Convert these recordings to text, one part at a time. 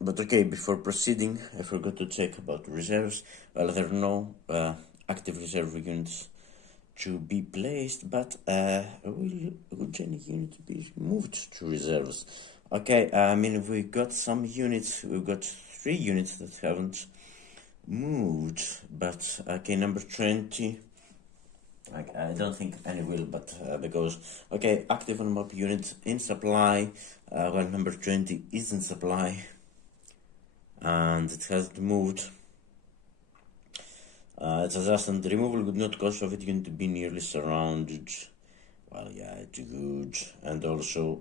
But okay, before proceeding, I forgot to check about reserves. Well, there are no active reserve units to be placed, but would any unit be moved to reserves? Okay, I mean, we got some units, we've got 3 units that haven't moved, but okay, number 20. I don't think any will, but because, okay, active on map unit in supply, while number 20 is in supply, and it hasn't moved. It's adjacent. Removal would not cause Soviet unit to be nearly surrounded. Well, yeah, it's good. And also,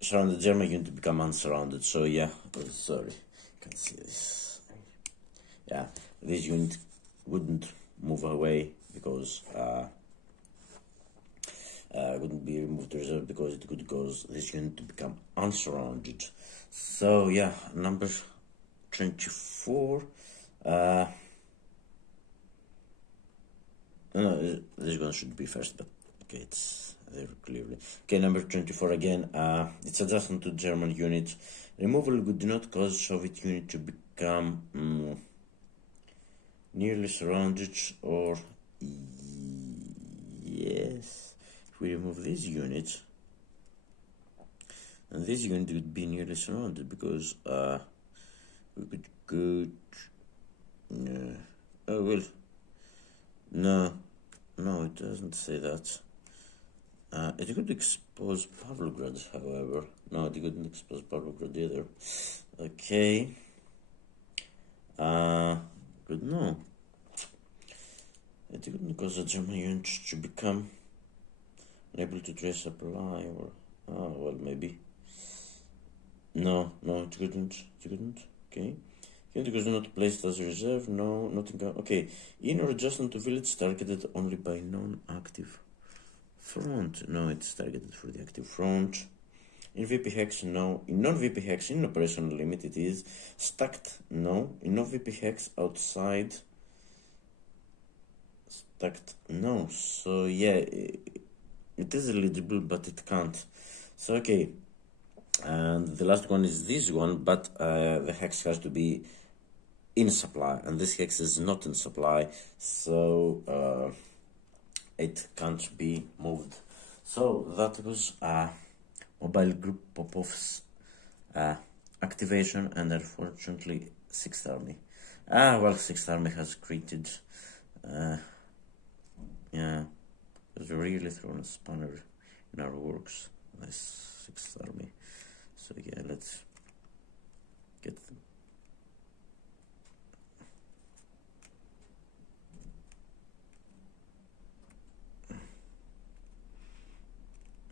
surrounded German unit to become unsurrounded. So, yeah, sorry, you can see this. Yeah, this unit wouldn't move away because wouldn't be removed to reserve because it could cause this unit to become unsurrounded. So yeah, number 24. No, this one should be first, but okay, it's there clearly. Okay, number 24 again. It's adjacent to German unit. Removal would not cause Soviet unit to become nearly surrounded, or yes, if we remove this unit, and this unit would be nearly surrounded because we could go. Oh well, no, it doesn't say that. It could expose Pavlograd, however. No, it couldn't expose Pavlograd either. Okay. Good, no. It couldn't cause the German unit to become unable to trace supply, or well, maybe. No, it couldn't. Okay. Unit was not placed as a reserve. No, nothing. Okay. In or adjacent to village targeted only by non-active front. No, it's targeted for the active front. In VP hex, no. In non-VP hex, in operational limit, it is. Stacked, no. In non-VP hex, outside. Stacked, no. So yeah, it is eligible, but it can't. So okay. And the last one is this one, but the hex has to be in supply, and this hex is not in supply, so it can't be moved. So that was mobile group Popov's activation, and unfortunately 6th Army. Well, 6th Army has created, yeah, it's really thrown a spanner in our works, this 6th Army. So yeah, let's get them.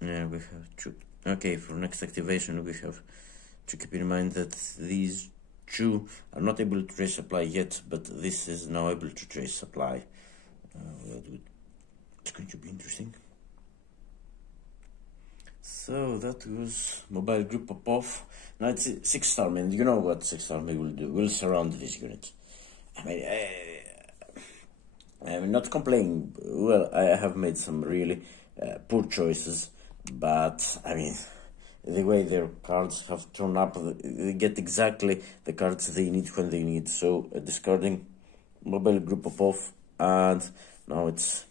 Yeah, we have to. Okay, for next activation, we have to keep in mind that these 2 are not able to trace supply yet, but this is now able to trace supply. It's going to be interesting. So that was mobile group Popov. Now it's 6th Army, and you know what 6th Army will do? Will surround this unit. I mean, I'm not complaining. Well, I have made some really poor choices, but I mean, the way their cards have turned up, they get exactly the cards they need when they need. So discarding mobile group Popov, and now it's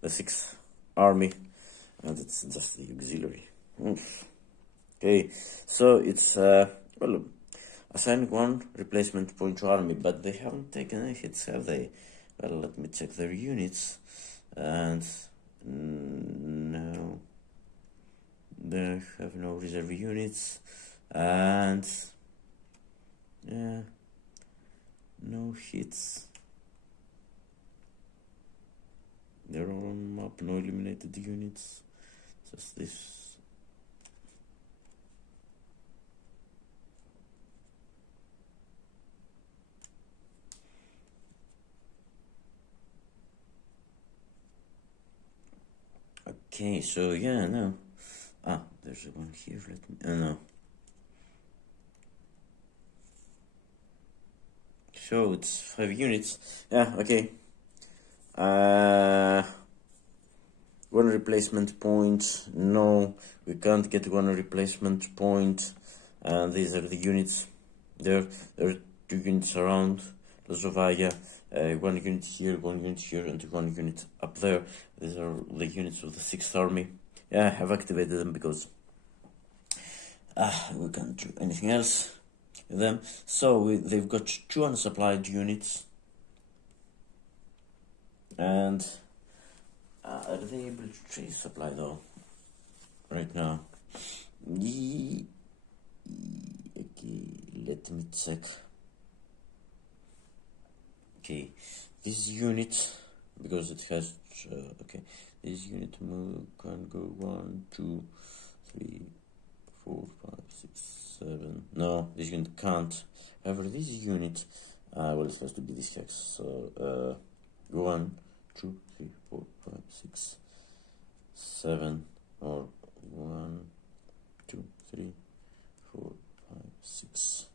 the 6th Army, and it's just the auxiliary. Okay, so it's well, assign 1 replacement point to army, but they haven't taken any hits, have they? Well, let me check their units, and no, they have no reserve units, and yeah, no hits. They're all on map, no eliminated units, just this. Okay, so yeah, no. There's one here, let me, no. So it's 5 units, yeah, okay. Well, one replacement point. No, we can't get one replacement point. And these are the units. There are 2 units around Lazovaya, 1 unit here, 1 unit here, and 1 unit up there. These are the units of the 6th Army. Yeah, I have activated them because we can't do anything else with them. So they've got 2 unsupplied units. And are they able to trace supply though? Right now. Okay, let me check. Okay, this unit, because it has okay, this unit can go 1, 2, 3, 4, 5, 6, 7. No, this unit can't. However, this unit, well, it has to be this hex. So 1, 2, 3, 4, 5, 6, 7, or 1, 2, 3, 4, 5, 6.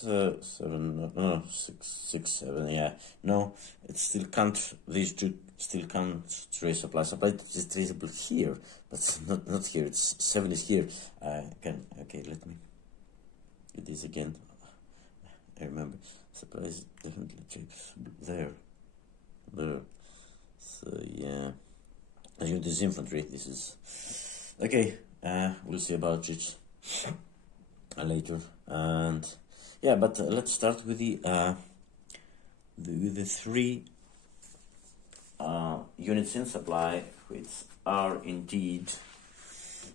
7, no, 6, 7, yeah. No, it still can't, these 2 still can't trace supply. Supply is traceable here, but not here. It's 7 is here. Okay, let me do this again. I remember, supply is definitely traceable there. So, yeah. As you this infantry, this is, okay, we'll see about it later. And yeah, but let's start with the 3 units in supply, which are indeed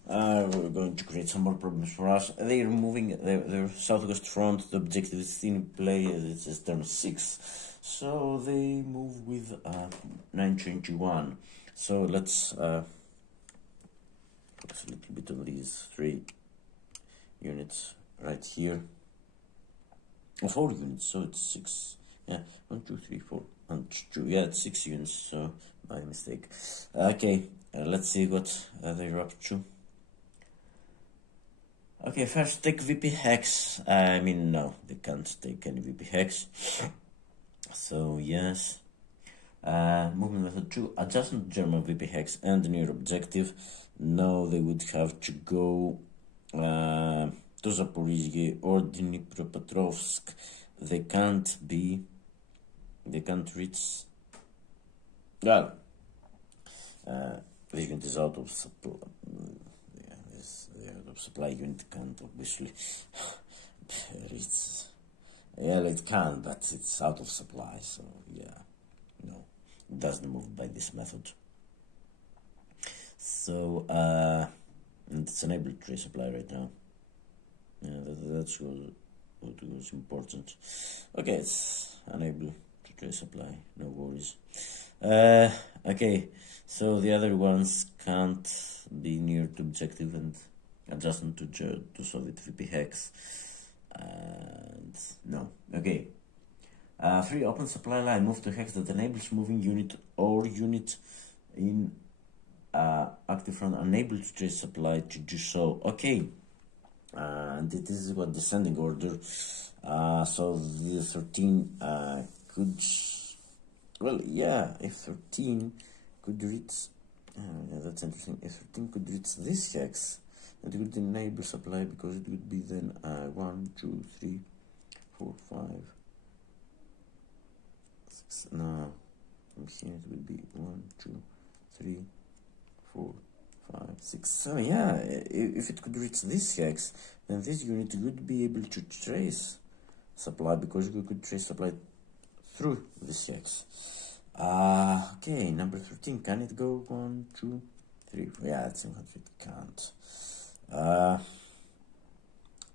we're going to create some more problems for us. They're moving their southwest front. The objective is in play. It's turn 6, so they move with 921. So let's focus a little bit on these 3 units right here. 4 units, so it's 6. Yeah, 1, 2, 3, 4, and 2. Yeah, it's 6 units, so my mistake. Okay, let's see what they're up to. Okay, first take VP Hex. I mean, no, they can't take any VP Hex. So, yes. Movement method 2, adjacent German VP Hex and near objective. No, they would have to go to Zaporizhzhia or Dnipropetrovsk. They can't reach. Well, the unit is out of supply. Yeah, the out of supply unit can't obviously. Well, it can, but it's out of supply, so yeah, no, it doesn't move by this method. So, and it's unable to trace supply right now. Yeah, that's what was important. Okay, it's unable to trace supply, no worries. Okay, so the other ones can't be near to objective and adjacent to Soviet VP Hex. And no, okay. 3 open supply line, move to hex that enables moving unit or unit in active front unable to trace supply to do so. Okay. And this is what descending order. So the 13 could, well, yeah, if 13 could reach, yeah, that's interesting. If 13 could reach this hex, it would enable supply because it would be then 1, 2, 3, 4, 5, 6. No, from here it would be 1, 2, 3, 4, 5, 6, 7. Yeah, if it could reach this hex, then this unit would be able to trace supply because we could trace supply through this hex. Okay, number 13, can it go 1, 2, 3? Yeah, it seems it can't.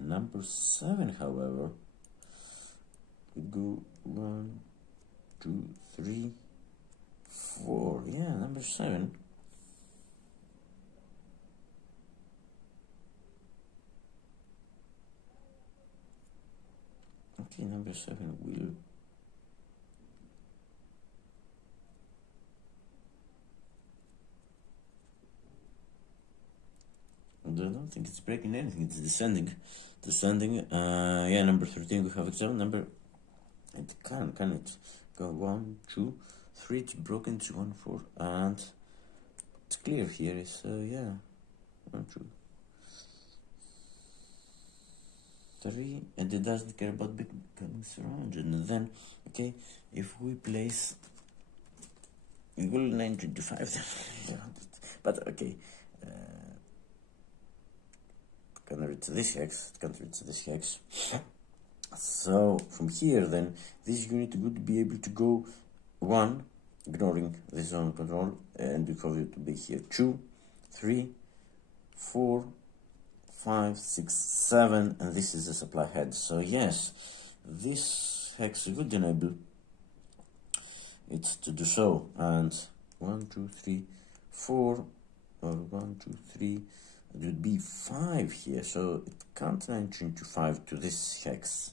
Number 7, however, could go 1, 2, 3, 4. Yeah, number 7. Okay, number 7 will. I don't think it's breaking anything, it's descending. Yeah, number 13 we have exam. Number, it can it go 1, 2, 3, it's broken, it's 1, 4, and it's clear here, so yeah, 1, 2, 3, and it doesn't care about becoming surrounded. And then, okay, if we place equal 925, but okay, can reach this hex, it can't reach this hex. So from here, then this unit would be able to go 1, ignoring this zone control, and we have it to be here 2, 3, 4, 5, 6, 7, and this is the supply head. So yes, this hex would enable it to do so. And 1, 2, 3, 4, or 1, 2, 3, it would be 5 here. So it can't enter into 5 to this hex,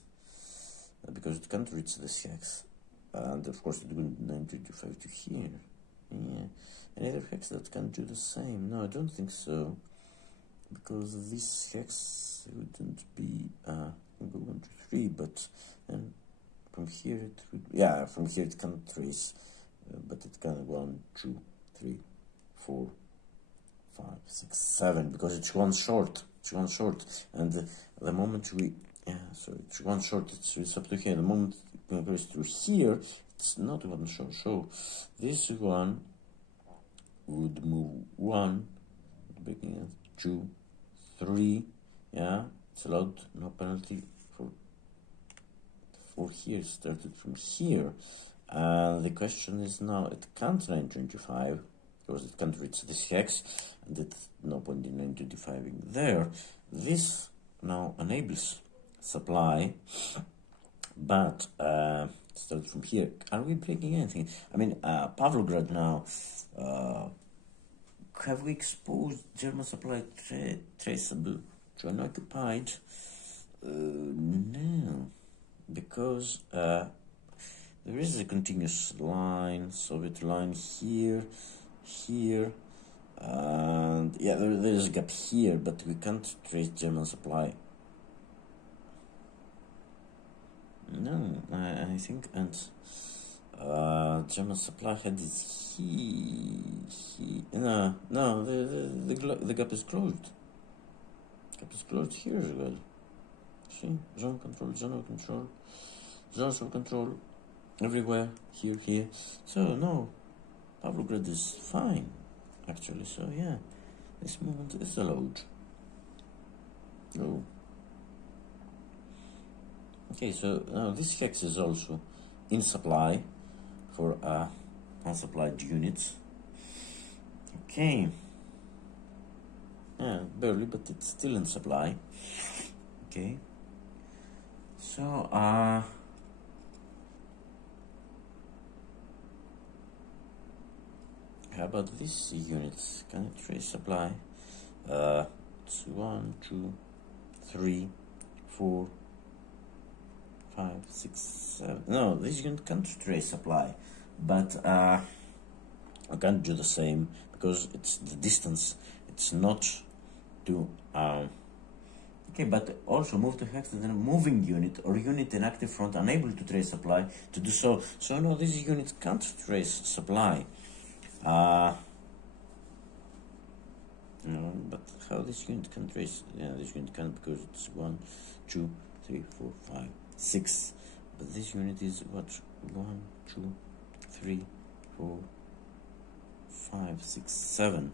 because it can't reach this hex. And of course it wouldn't enter into 5 to here. Yeah, any other hex that can do the same? No, I don't think so, because this hex wouldn't be go 1, 2, 3, but then from here it would, yeah, from here it can't trace, but it can 1, 2, 3, 4, 5, 6, 7, because it's one short. It's one short, and the moment we, yeah, so it's one short. It's up to here. The moment it goes through here, it's not one short. So this one would move 1, beginning 2, 3. Yeah, it's allowed, no penalty for here. Started from here. The question is now, it can't 925 because it can't reach this hex, and it's no point in 925ing there. This now enables supply, but start from here. Are we breaking anything? I mean, Pavlograd now. Have we exposed German supply traceable to unoccupied? No, because there is a continuous line, Soviet line here, here, and yeah, there is a gap here, but we can't trace German supply. No, I think, and German supply head is he. No, the gap is closed. Gap is closed here as well. See, zone control, zones of control, everywhere, here. So no, Pavlograd is fine, actually. So yeah, this movement is allowed. Oh. Okay, so now this hex is also in supply for unsupplied units. Okay. Yeah, barely, but it's still in supply. Okay. So how about these units? Can it trace supply? It's 1, 2, 3, 4, 5, 6, 7. No, this unit can't trace supply, but I can't do the same because it's the distance. It's not to okay, but also move to hex, then moving unit or unit in active front unable to trace supply to do so. So no, this unit can't trace supply. No, but how this unit can trace? Yeah, this unit can't, because it's 1, 2, 3, 4, 5, 6. But this unit is what? 1, 2, 3, 4, 5, 6, 7.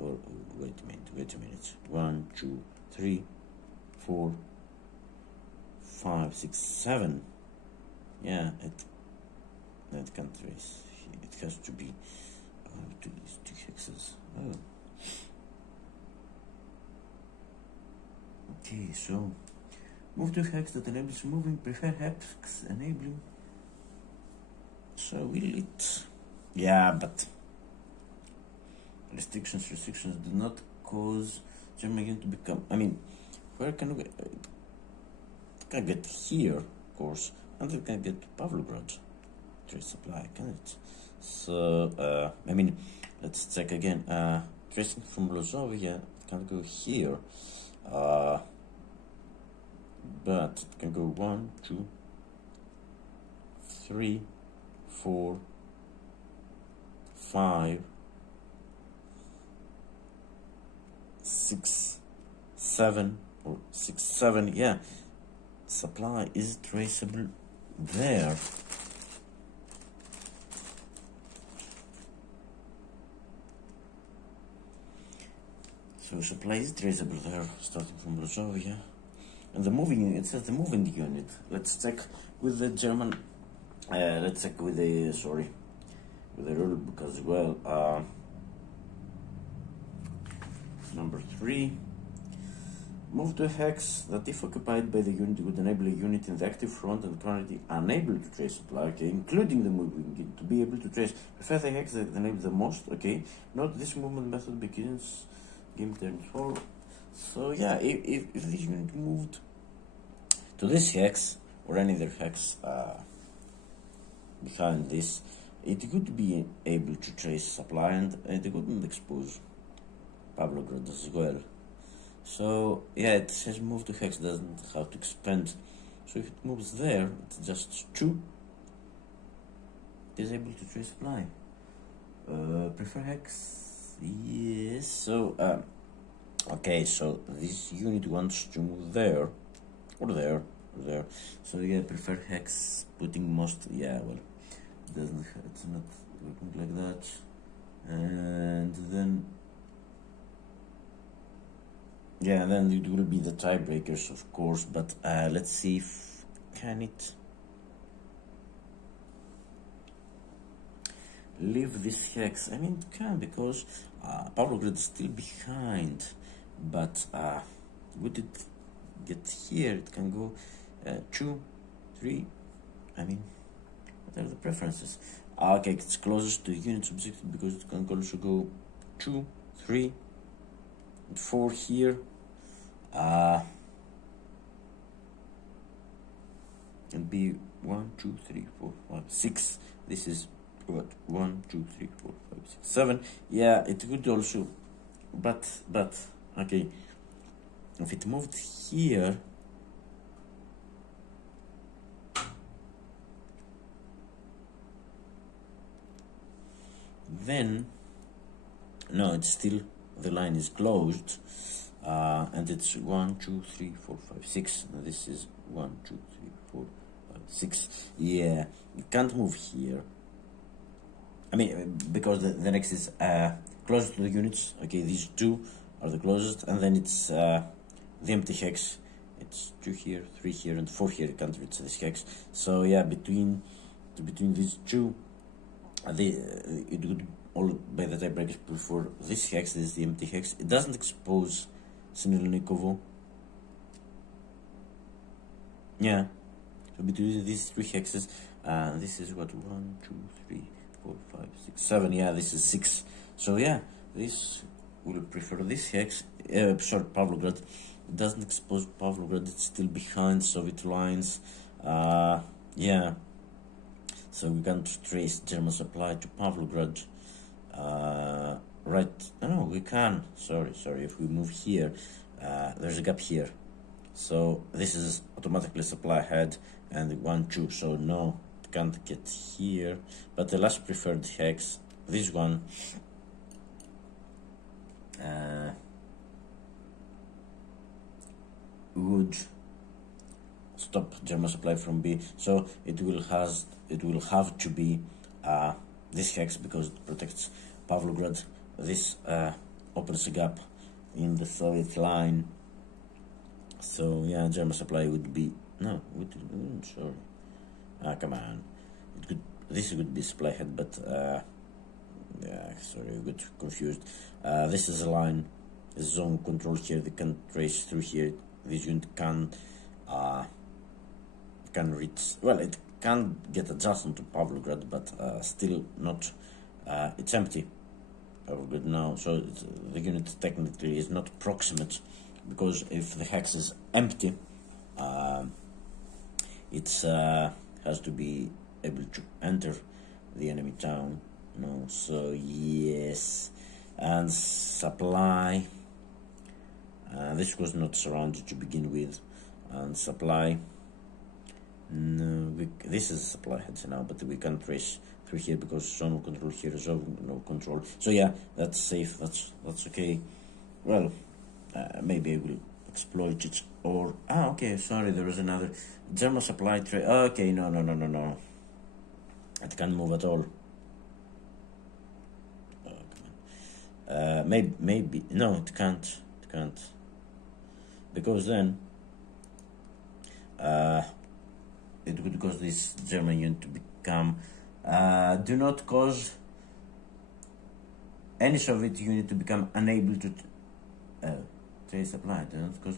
Or wait a minute. 1, 2, 3, 4, 5, 6, 7. Yeah, it can't trace. It has to be to these 2 hexes. Oh. Okay, so move to hex that enables moving, prefer hex enabling. So will it? Yeah, but restrictions do not cause German unit to become. I mean, where can we? Can get here, of course, and we can get Pavlograd trace supply, can it? So I mean, let's check again. Tracing from Lozovia can go here, but it can go 1, 2, 3, 4, 5, 6, 7, or 6, 7, yeah, supply is traceable there. So supply is traceable there, starting from Brozovia. And the moving, it says the moving unit. Let's check with the German, let's check with the, sorry, with the rule book as well. Number 3. Move to a hex that, if occupied by the unit, would enable a unit in the active front and currently unable to trace supply, okay, including the moving unit, to be able to trace. Prefer the hex that enables the most, okay. Note this movement method begins game turn 4. So yeah, if this unit moved to this hex or any other hex behind this, it could be able to trace supply, and it wouldn't expose Pavlograd as well. So yeah, it says move to hex, doesn't have to expand. So if it moves there, it's just 2. It is able to trace supply. Prefer hex, yes. So okay, so this unit wants to move there, or there, or there. So yeah, prefer hex, putting most. Yeah, well, it doesn't. It's not looking like that. And then. Yeah, then it will be the tiebreakers, of course, but let's see if can it leave this hex. I mean, it can, because Pavlograd is still behind, but would it get here? It can go 2, 3. I mean, what are the preferences? Okay, it's closest to unit subjective because it can also go 2, 3, and 4 here. And be 1, 2, 3, 4, 5, 6. This is what? 1, 2, 3, 4, 5, 6, 7. Yeah, it would also, but okay. If it moved here, then no, it's still, the line is closed. And it's 1, 2, 3, 4, 5, 6. Now this is 1, 2, 3, 4, 5, 6. Yeah, you can't move here. I mean, because the next is closest to the units. Okay, these 2 are the closest, and then it's the empty hex. It's 2 here, 3 here, and 4 here. You can't reach this hex. So yeah, between these 2, it would all by the tiebreakers prefer this hex. This is the empty hex. It doesn't expose Sinelnikovo. Yeah, so between these 3 hexes, this is what, 1, 2, 3, 4, 5, 6, 7. Yeah, this is 6. So yeah, this will prefer this hex. Sorry, Pavlograd. It doesn't expose Pavlograd. It's still behind Soviet lines. Yeah, so we can't trace German supply to Pavlograd. Right, no, we can. Sorry, if we move here, there's a gap here, so this is automatically supply ahead, and 1, 2, so no, it can't get here. But the last preferred hex, this one, would stop German supply from B, so it will have to be this hex, because it protects Pavlograd. This opens a gap in the Soviet line. So yeah, German supply would be sorry. Come on, this would be supply head, but yeah, sorry, I got confused. This is a line, a zone control here. They can trace through here. This unit can reach. Well, it can get adjacent to Pavlograd, but still not. It's empty. Pavlograd now, so the unit technically is not proximate, because if the hex is empty, it has to be able to enter the enemy town. No, so yes, and supply. This was not surrounded to begin with, and supply No, this is a supply head now, but we can't trace through here because zone of control here is zone no control. So yeah, that's safe. That's okay. Well, maybe I will exploit it, or okay. Sorry, there was another German supply trade. Okay, no. It can't move at all. Oh, come on. Maybe no, it can't. It can't, because then it would cause this German unit to become. Do not cause any Soviet unit to become unable to trade supply. Do not cause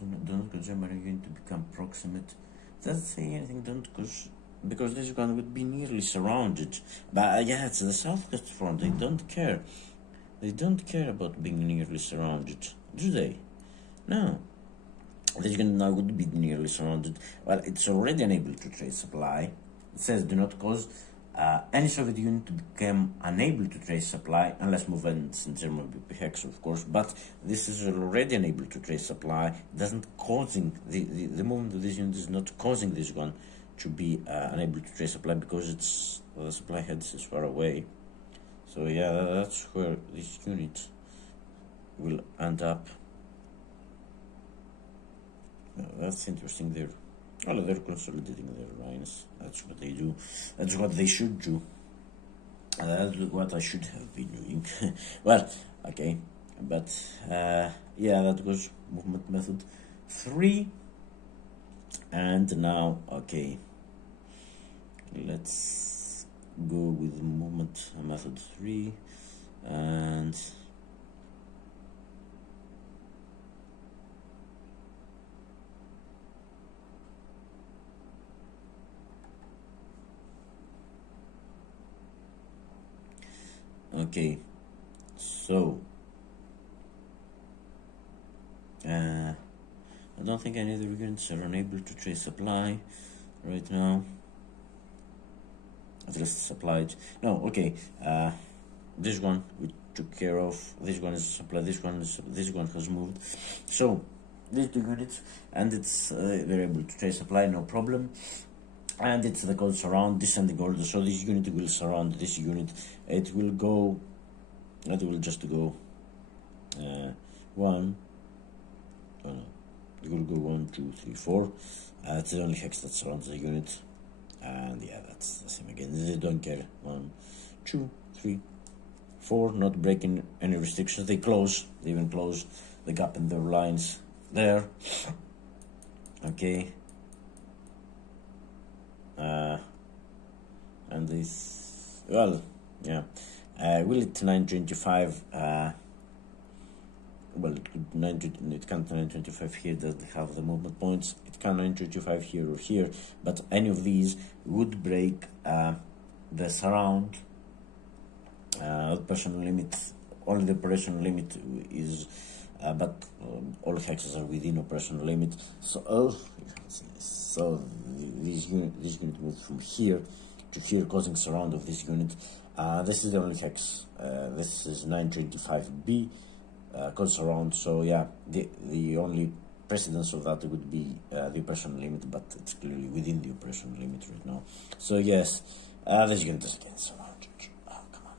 German unit to become proximate. Doesn't say anything. Don't cause, because this one would be nearly surrounded. But yeah, it's the Southwest Front. They don't care. They don't care about being nearly surrounded, do they? No. This unit now would be nearly surrounded. Well, it's already unable to trade supply. It says do not cause any Soviet unit to become unable to trade supply unless movements in German hex, of course. But this is already unable to trade supply. It doesn't causing the movement of this unit is not causing this one to be unable to trade supply, because it's the supply heads is far away. So yeah, that's where this unit will end up. That's interesting there. Well, they're consolidating their lines. That's what they do. That's what they should do. That's what I should have been doing. Well, okay. But, yeah, that was movement method 3. And now, okay. Let's go with movement method 3. And okay, so I don't think any other units are unable to trade supply right now. At least supplied. No, okay. This one we took care of. This one is supplied. This one has moved. So these two units, and it's they're able to trade supply, no problem. And it's the code surround descending order, so this unit will surround this unit. It will go, it will just go one, oh no, it will go 1, 2, 3, 4. It's the only hex that surrounds the unit, and yeah, that's the same again. They don't care. 1, 2, 3, 4, not breaking any restrictions. They even close the gap in their lines there. Okay. And this, well, yeah, will it 925? Well, it can't 925 here, that they have the movement points. It can 925 here or here, but any of these would break the surround operational limit. Only the operational limit is, but all hexes are within operational limit. So, so this unit moves from here to here, causing surround of this unit. This is the only hex. This is 925B, cause surround. So yeah, the only precedence of that would be the operational limit, but it's clearly within the operational limit right now. So yes, this unit is again surrounded. Oh, come on.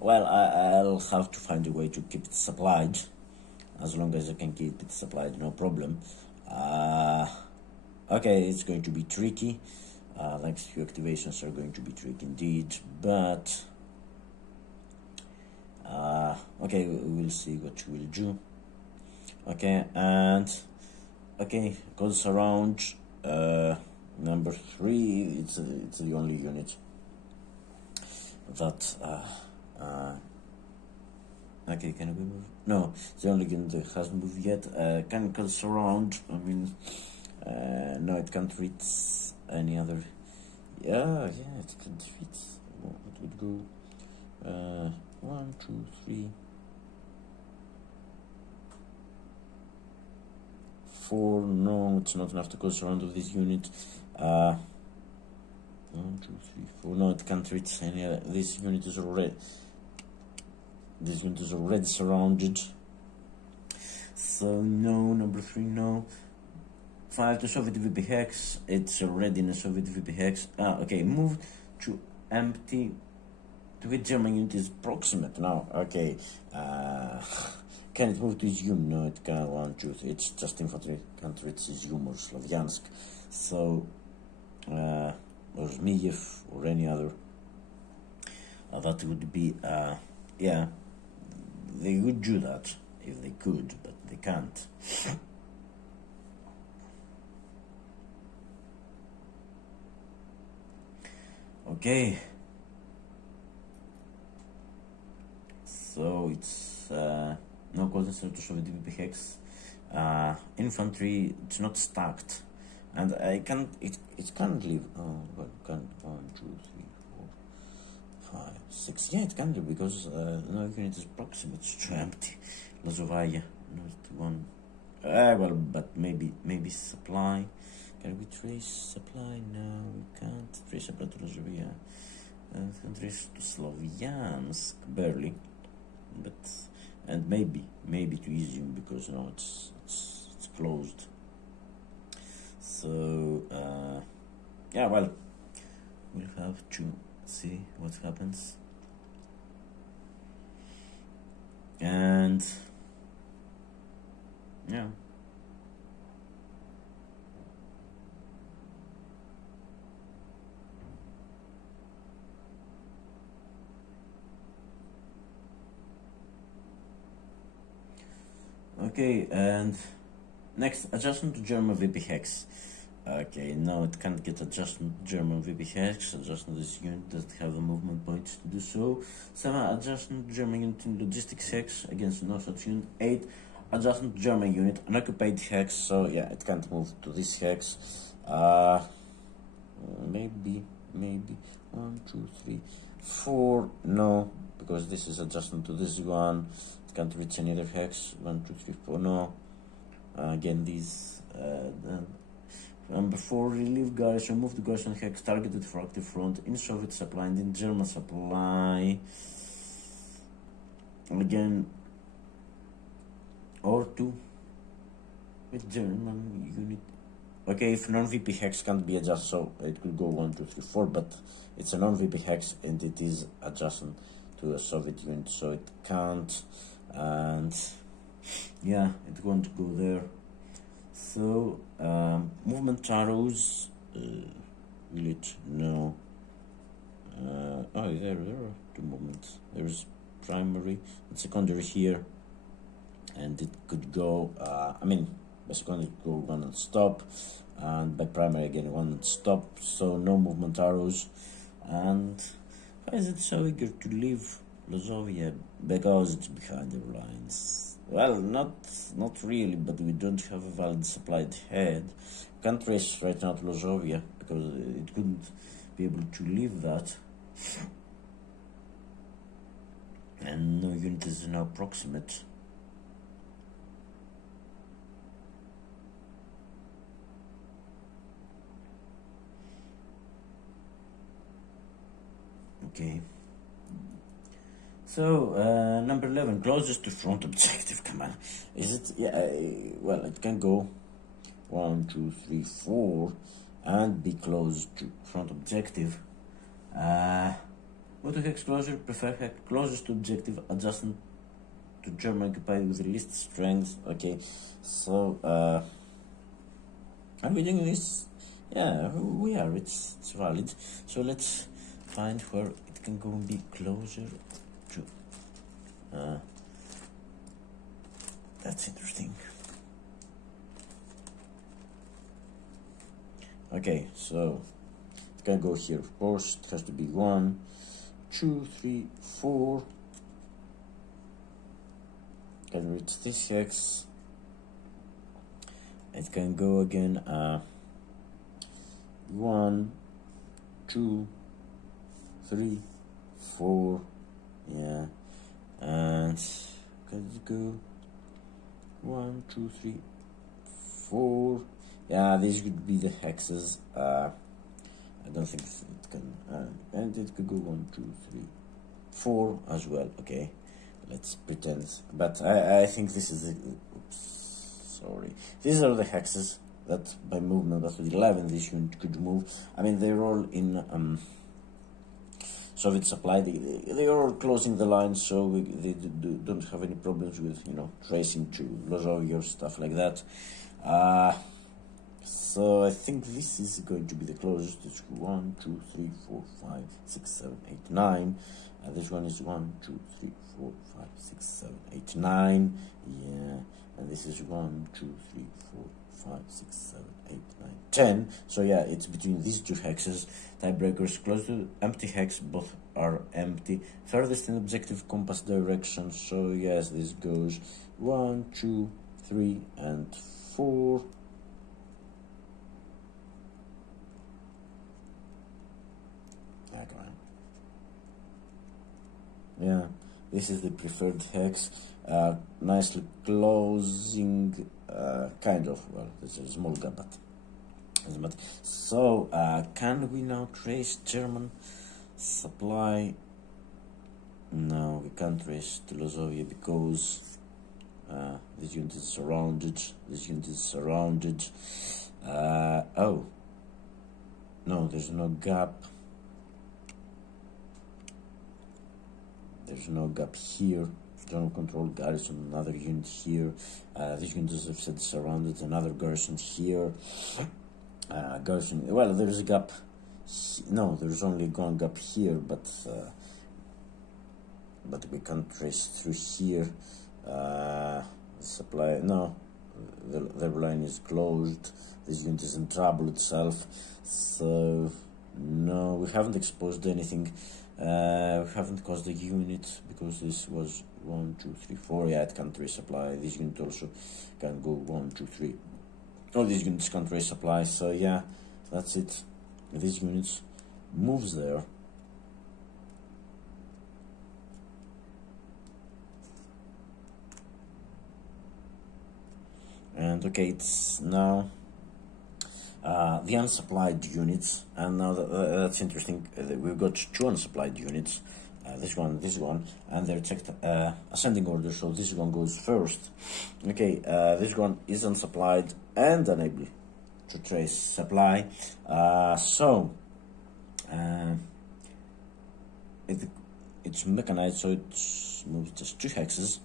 Well, I'll have to find a way to keep it supplied. As long as I can keep it supplied, no problem. Okay, it's going to be tricky. Next few activations are going to be tricky indeed, but okay, we'll see what we'll do. Okay, and okay, goes around number 3. It's the only unit that okay, can we move? No, it's the only unit that hasn't moved yet. Can go surround. I mean, no, it can't reach any other. Yeah, it can't reach. Well, it would go 1, 2, 3, 4. No, it's not enough to go surround of this unit. 1, 2, 3, 4. No, it can't reach any other. This unit is already surrounded. So no, number 3, no. file to Soviet VP hex. It's already in a Soviet VP hex. Okay, moved to empty. To which German unit is proximate now. Okay, can it move to Izum? No, it can't. 1, 2, 3. It's just infantry country. It's Izum or Slavyansk. So, or Zmiev or any other. That would be, yeah, they would do that if they could, but they can't. Okay. So it's no coordinate to Soviet VP hex. Infantry, it's not stacked, and I can't. It can't leave. Oh, well, can 1, 2, 3, 4, 5, 6. Yeah, it can leave because no unit is proximate to empty. Lozovaya, not one. Well, but maybe supply. Can we trace supply? No, we can't trace supply to Lozovaya. Trace to Slavyansk barely. But and maybe to Izium because no, it's closed. So yeah, well, we'll have to see what happens. And yeah. Okay, and next, adjustment to German VP hex. Okay, no, it can't get adjustment to German VP hex. Adjustment to this unit doesn't have the movement points to do so. 7, adjustment to German unit in logistics hex against no such unit. 8, adjustment to German unit, unoccupied hex. So yeah, it can't move to this hex. Maybe 1, 2, 3, 4. No, because this is adjustment to this one. Can't reach any other hex. 1, 2, 3, 4. No. Again, these. Number 4, relieve garrison. Move the garrison hex targeted for active front in Soviet supply and in German supply. Again, or 2 with German unit. Okay, if non-VP hex can't be adjusted, so it could go 1, 2, 3, 4. But it's a non-VP hex and it is adjustment to a Soviet unit, so it can't. And yeah, it won't go there. So movement arrows, will it? No. Oh, there are 2 movements. There's primary and secondary here, and it could go. I mean, by secondary go 1 and stop, and by primary again 1 and stop. So no movement arrows. And why is it so eager to leave Lozovia? Because it's behind the lines. Well, not really, but we don't have a valid supplied head. Can't race right now to Lozovia because it couldn't be able to leave that. And no unit is now proximate. Okay. So, number 11, closest to front objective. Come on. Is it? Yeah, well, it can go 1, 2, 3, 4 and be close to front objective. Auto hex closure, prefer hex closest to objective, adjustment to German occupied with least strength. Okay, so, are we doing this? Yeah, we are. It's valid. So let's find where it can go and be closer to. That's interesting. Okay, so it can go here. Of course, it has to be 1, 2, 3, 4. Can reach this hex. It can go again. 1, 2, 3, 4. Yeah, and can it go 1, 2, 3, 4. Yeah, these could be the hexes. I don't think it can, and it could go 1, 2, 3, 4 as well. Okay, let's pretend. But I think this is the. Oops, sorry. These are the hexes. that by movement, but with 11 this unit could move. I mean, they're all in Soviet supply. They are all closing the line, so they don't have any problems with, you know, tracing to Lozovia or stuff like that. So I think this is going to be the closest. It's 1, 2, 3, 4, 5, 6, 7, 8, 9. This one is 1, 2, 3, 4, 5, 6, 7, 8, 9. Yeah, and this is 1, 2, 3, 4, 5, 6, 7, 8, 9, 10. So yeah, it's between these two hexes. Tiebreakers close to empty hex, both are empty. Furthest in objective compass direction. So yes, this goes 1, 2, 3, and 4. Yeah, this is the preferred hex, nicely closing, kind of, well, there's a small gap, but doesn't matter. So, can we now trace German supply? No, we can't trace to Lozovia because this unit is surrounded, oh, no, there's no gap. There's no gap here. General control garrison, another unit here. This unit, as I've said, surrounded, another garrison here. Garrison, well, there's a gap. No, there's only one gap here, but we can't trace through here. Supply, no, the line is closed. This unit is in trouble itself. So, no, we haven't exposed anything. We haven't caused the unit because this was 1, 2, 3, 4. Yeah, it can't resupply. This unit also can go 1, 2, 3. All these units can't resupply. So yeah, that's it. These units moves there. And okay, it's now the unsupplied units, and now that's interesting. We've got 2 unsupplied units, this one, and they're checked ascending order, so this one goes first. Okay, this one is unsupplied and unable to trace supply, so it's mechanized, so it's moved just 2 hexes,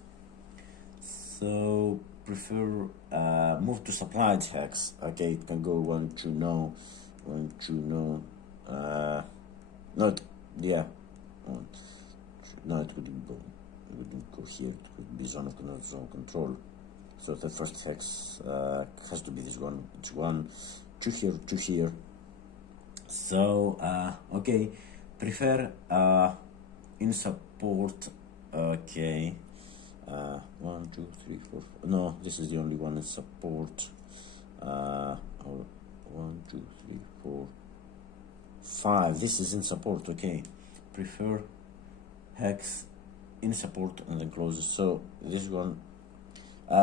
so prefer move to supplied hex. Okay, it can go 1, 2, no, 1, 2, no, no, yeah, 1, 2, no, it wouldn't go here. It would be zone control. So the first hex has to be this one. It's 1, 2 here, 2 here. So okay, prefer in support. Okay. 1, 2, 3, 4. No, this is the only one in support. 1, 2, 3, 4, 5. This is in support. Okay, prefer hex in support and then closes. So this one,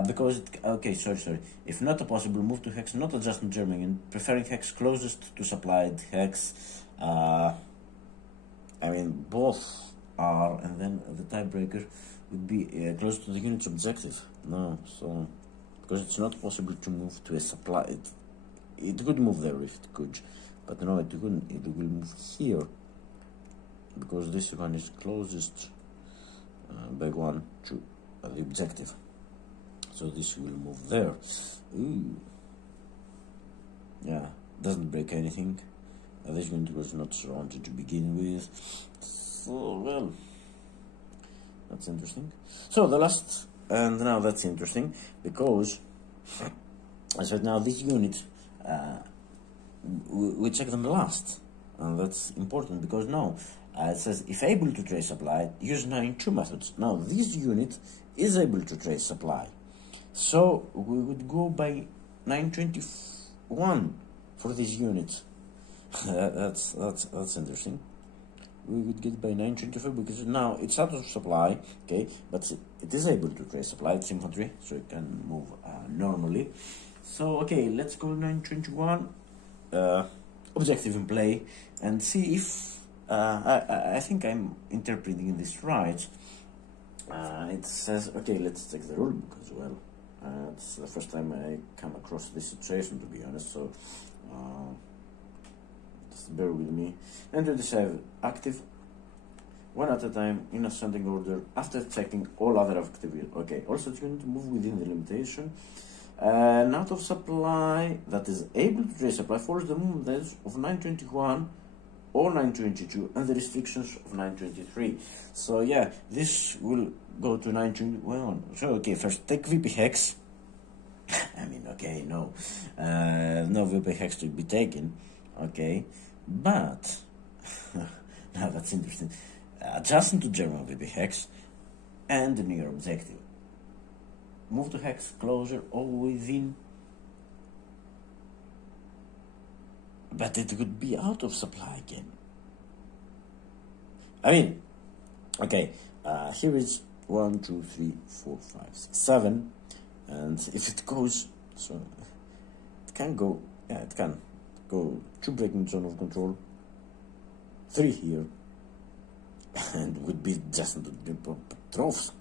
because it, okay, sorry. If not possible, move to hex not adjacent German and preferring hex closest to supplied hex. I mean, both are, and then the tiebreaker would be close to the unit's objective. No, so because it's not possible to move to a supply. It could move there if it could, but no, it couldn't. It will move here because this one is closest by 1 to the objective. So this will move there. Ooh. Yeah, doesn't break anything. This unit was not surrounded to begin with. So well. That's interesting. So the last, and now that's interesting because I said now this unit, we check them last, and that's important because now it says if able to trace supply, use 9-2 methods. Now this unit is able to trace supply, so we would go by 921 for this unit. that's interesting. We would get by 925 because now it's out of supply, okay, but it is able to trace supply. It's infantry, so it can move normally. So okay, let's go 921, objective in play, and see if I think I'm interpreting this right. It says, okay, let's check the rulebook as well. It's the first time I come across this situation, to be honest, so just bear with me. And to decide active one at a time in ascending order after checking all other activity. Okay, also it's going to move within the limitation. And out of supply that is able to trace supply follows the movement edge of 921 or 922 and the restrictions of 923. So yeah, this will go to 921. So okay, first take VP hex. I mean, okay, no VP hex to be taken. Okay, but now that's interesting. Adjacent to German VP hex and the near objective. Move to hex closer or within, but it would be out of supply again. I mean, okay, here is 1, 2, 3, 4, 5, 6, 7, and if it goes, so it can go, yeah, it can go 2 breaking zone of control, 3 here, and would be just into Petrovsk.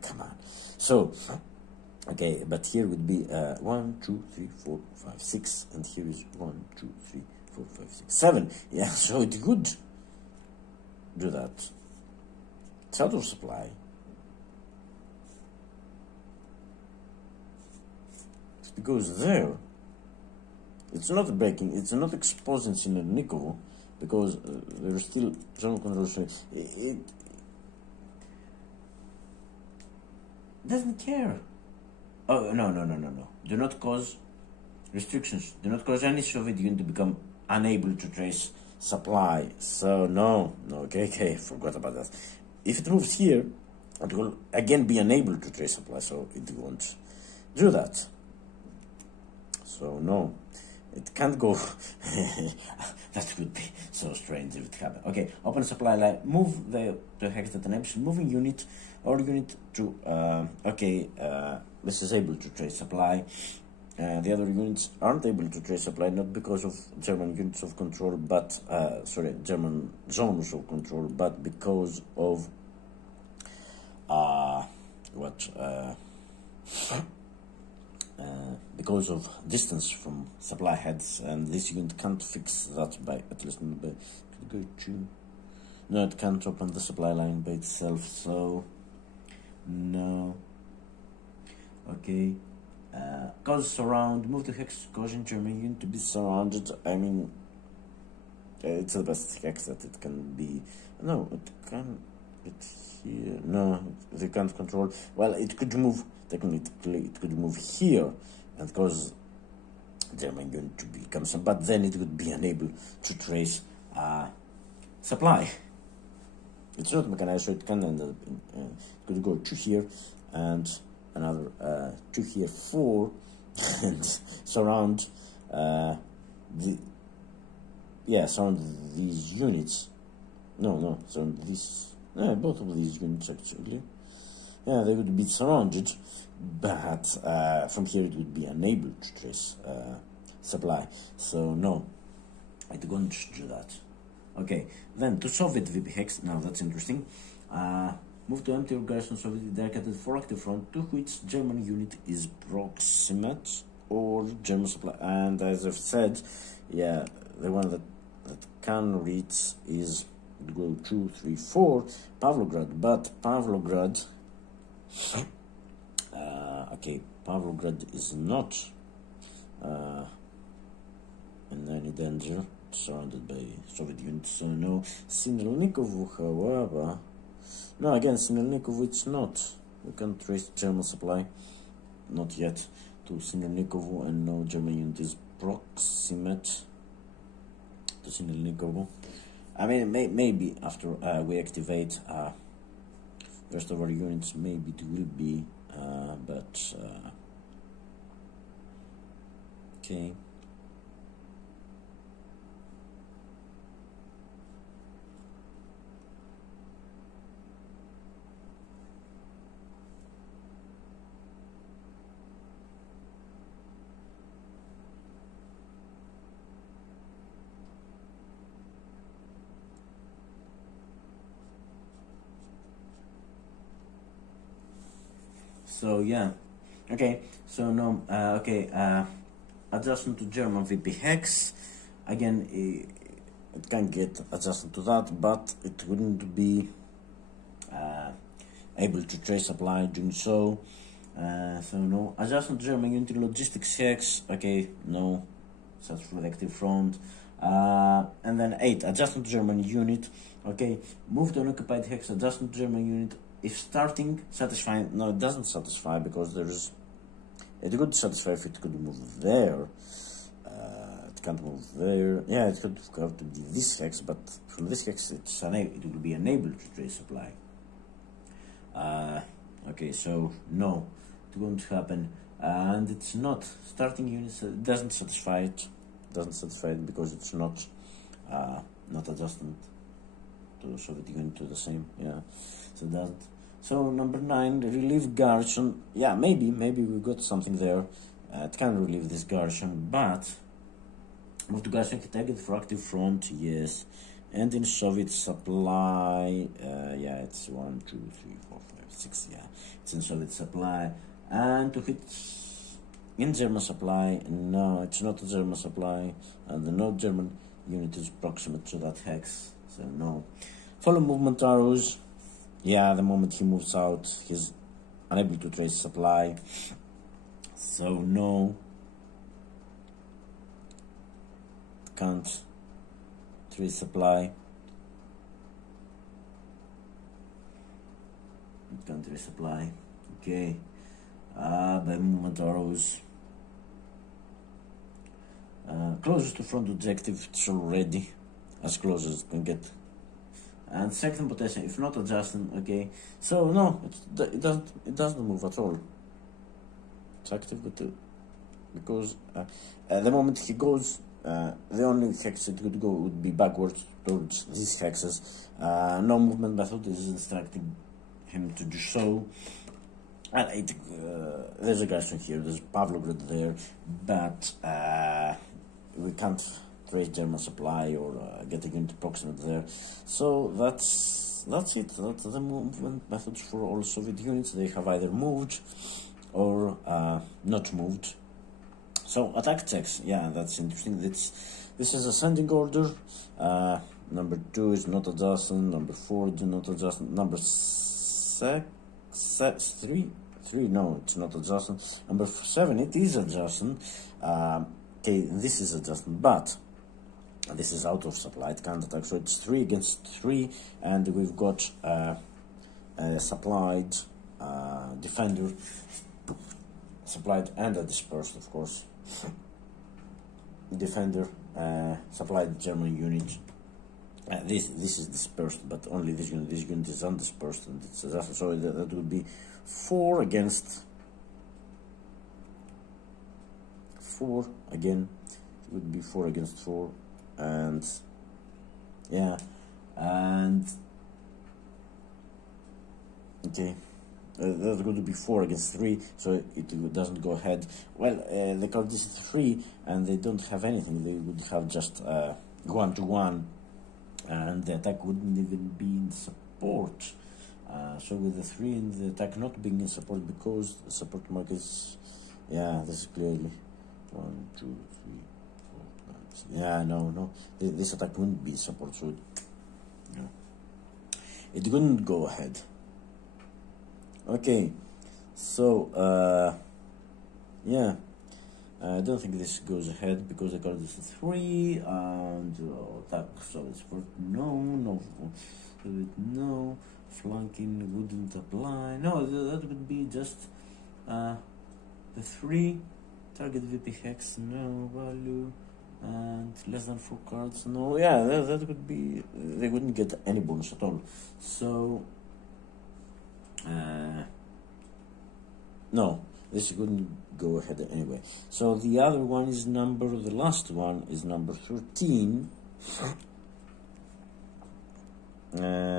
Come on. So, okay, but here would be 1, 2, 3, 4, 5, 6, and here is 1, 2, 3, 4, 5, 6, 7. Yeah, so it could do that. It's out of supply. It's because there, it's not breaking, it's not exposing Sinernikovo, because there is still zone control. So it doesn't care. Oh, no. Do not cause restrictions. Do not cause any Soviet Union to become unable to trace supply. So, no, okay, forgot about that. If it moves here, it will again be unable to trace supply, so it won't do that. So, no, it can't go. That would be so strange if it happened. Okay, open supply line, move the hex that enables moving unit or unit to, this is able to trace supply. The other units aren't able to trace supply, not because of German units of control, but, German zones of control, but because of, because of distance from supply heads, and this unit can't fix that by, at least, no, it can't open the supply line by itself, so, no. Okay, cause surround, move the hex causing German unit to be surrounded. I mean, it's the best hex that it can be. No, it can, it's here, no, they can't control. Well, it could move, technically, it could move here and cause German unit to become some, but then it would be unable to trace supply. It's not mechanized, so it can end up in, it could go to here and another 2 here, 4, and surround surround these units. Surround these, both of these units actually. Yeah, they would be surrounded, but from here it would be unable to trace supply. So no, it won't do that. Okay, then to Soviet VP hex. Now that's interesting. Move to empty or garrison Soviet dedicated for active front to which German unit is proximate or German supply. And as I've said, yeah, the one that can reach is go 2, 3, 4 Pavlograd, but Pavlograd. Okay, Pavlograd is not in any danger. It's surrounded by Soviet units, so no. Sinelnikovo, however. No, again, Sinelnikovo, it's not. We can't trace German supply, not yet, to Sinelnikovo, and no German unit is proximate to Sinelnikovo. I mean, maybe after we activate the rest of our units, maybe it will be, okay. So yeah, Okay, so no, adjustment to German VP hex. Again, it can get adjusted to that, but it wouldn't be able to trace supply doing so. So no, adjustment to German unit logistics hex. Okay, no, such for the active front. And then 8, adjustment to German unit. Okay, move to unoccupied hex, adjustment to German unit. If starting satisfying, no, it doesn't satisfy because there's. It could satisfy if it could move there. It can't move there. Yeah, it could have to be this hex, but from this hex it will be unable to trace supply. Okay, so no, it won't happen, and it's not starting units. It doesn't satisfy it. Doesn't satisfy it because it's not adjustment to Soviet Union to the same. Yeah, so it doesn't. So number 9, relieve garrison. Yeah, maybe we got something there. It can relieve this garrison, but move to garrison target for active front. Yes, and in Soviet supply. Yeah, it's 1, 2, 3, 4, 5, 6. Yeah, it's in Soviet supply, and to hit in German supply. No, it's not a German supply, and the no German unit is proximate to that hex. So no. Follow movement arrows. Yeah, the moment he moves out, he's unable to trace supply. So no, can't trace supply. Can't trace supply. Okay. By movement arrows. Closest to front objective, it's already as close as it can get. And second potassium, if not adjusting, okay. So no, it doesn't move at all. It's active, but because the moment he goes, the only hex it would go would be backwards towards these hexes. No movement method is instructing him to do so. And there's a garrison here. There's Pavlograd there, but we can't trace German supply or get a unit proximate there. So that's it. That's the movement methods for all Soviet units. They have either moved or not moved. So attack checks. Yeah, that's interesting. This is ascending order. Number 2 is not adjusting. Number 4 is not adjusting. Number 3. No, it's not adjusting. Number 7, it is adjusting. Okay, this is adjusting, but this is out of supply. It can't attack. So it's 3 against 3, and we've got a supplied defender, supplied and a dispersed, of course. Defender, supplied German unit. This is dispersed, but only this unit. This unit is undispersed, and it's adjusted. So that would be 4 against 4 again. It would be 4 against 4, and yeah, and okay. That's going to be 4 against 3, so it doesn't go ahead. Well, the card is 3, and they don't have anything. They would have just 1-to-1, and the attack wouldn't even be in support. So with the 3 and the attack not being in support, because the support mark is, yeah, this is clearly 1, 2, 3, 4, 5, 6. Yeah, no, this attack wouldn't be in support, so it wouldn't go ahead. Okay, so yeah, I don't think this goes ahead because the card is 3 and attack. So it's for no, flanking wouldn't apply. No, that would be just the 3 target VP hex, no value, and less than 4 cards. No, yeah, that would be, they wouldn't get any bonus at all. So no, this wouldn't go ahead anyway. So the other one is the last one is number 13.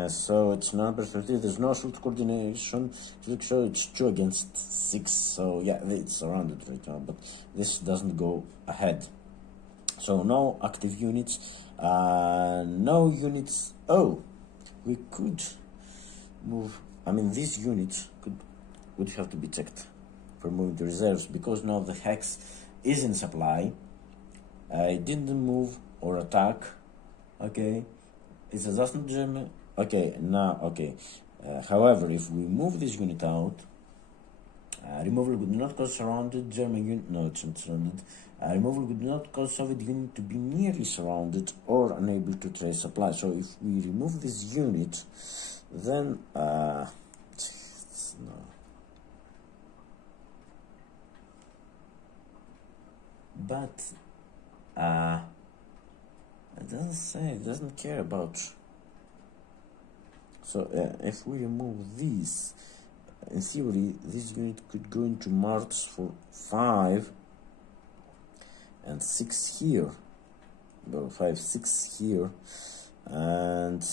So it's number 13. There's no assault coordination, so it's 2 against 6. So yeah, it's surrounded right now, but this doesn't go ahead. So no active units, no units. Oh, we could move. I mean, these units would have to be checked for moving to reserves, because now the hex is in supply. I didn't move or attack. Okay, it's just not German. Okay, now, okay. However, if we move this unit out, removal would not cause surrounded German unit. No, it's not surrounded. Removal would not cause Soviet unit to be nearly surrounded or unable to trace supply. So if we remove this unit, then no. But it doesn't say. It doesn't care about. So if we remove these, in theory, this unit could go into march for 5 and 6 here. Well, 5, 6 here, and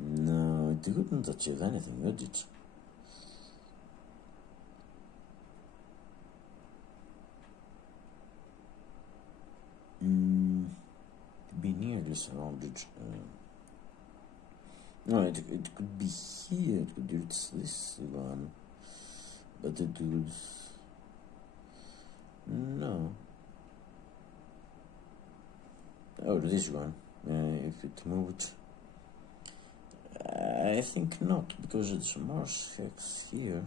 no, it couldn't achieve anything, would it? Be nearly surrounded. No, it could be here. It could reach this one, but it would no. Oh, this one. If it moved, I think not, because it's Mars hex here,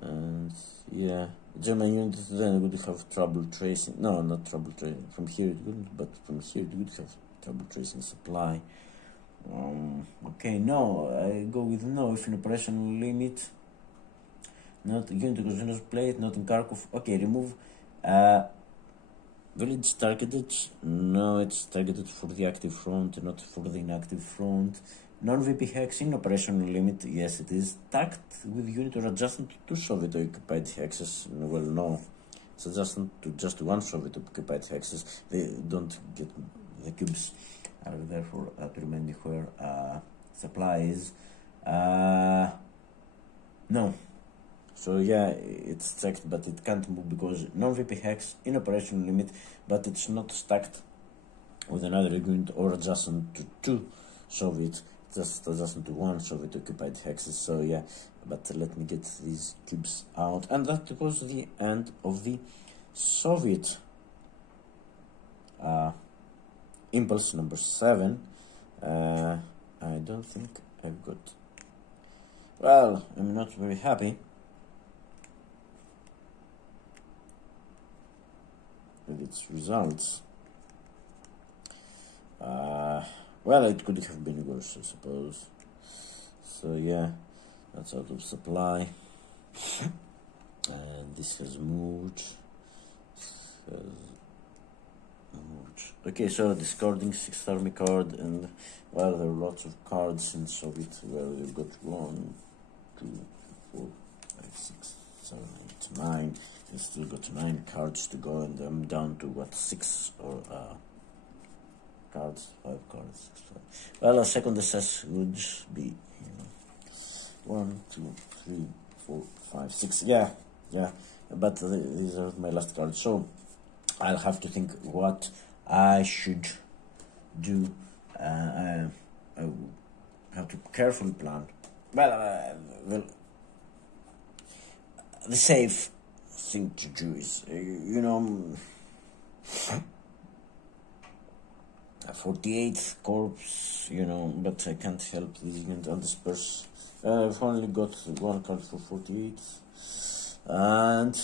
and yeah, German unit then would have trouble tracing. No, not trouble tracing. From here it wouldn't, but from here it would have trouble tracing supply. Okay, no, I go with no. If in operational limit, not unit to continuous plate, not in Kharkov. Okay, remove. Village targeted. No, it's targeted for the active front, not for the inactive front. Non-VP hex in operational limit. Yes, it is. Tact with unit or adjustment to Soviet occupied hexes. Well, no, it's adjustment to just one Soviet occupied hexes. They don't get the cubes. Are there for to remain where supply is. No. So yeah, it's checked, but it can't move because non-VP hex in operational limit, but it's not stacked with another unit or adjustment to 2 Soviet, just adjustment to 1 Soviet occupied hexes. So yeah, but let me get these cubes out, and that was the end of the Soviet impulse number 7. I don't think I've got. Well, I'm not very happy with its results. Well, it could have been worse, I suppose. So yeah, that's out of supply. And this has moved. Okay, so discarding 6th army card, and well, there are lots of cards in Soviet. Well, we've got 1, 2, 4, 5, 6, 7, 8, 9. We've still got 9 cards to go, and I'm down to what, 6 or cards, 5 cards, 6, 5. Well, a second SS would be 1, 2, 3, 4, 5, 6. Yeah, but these are my last cards, so I'll have to think what I should do. I have to carefully plan. Well, the safe thing to do is, 48th corps, but I can't help these units and disperse. I've only got 1 card for 48th, and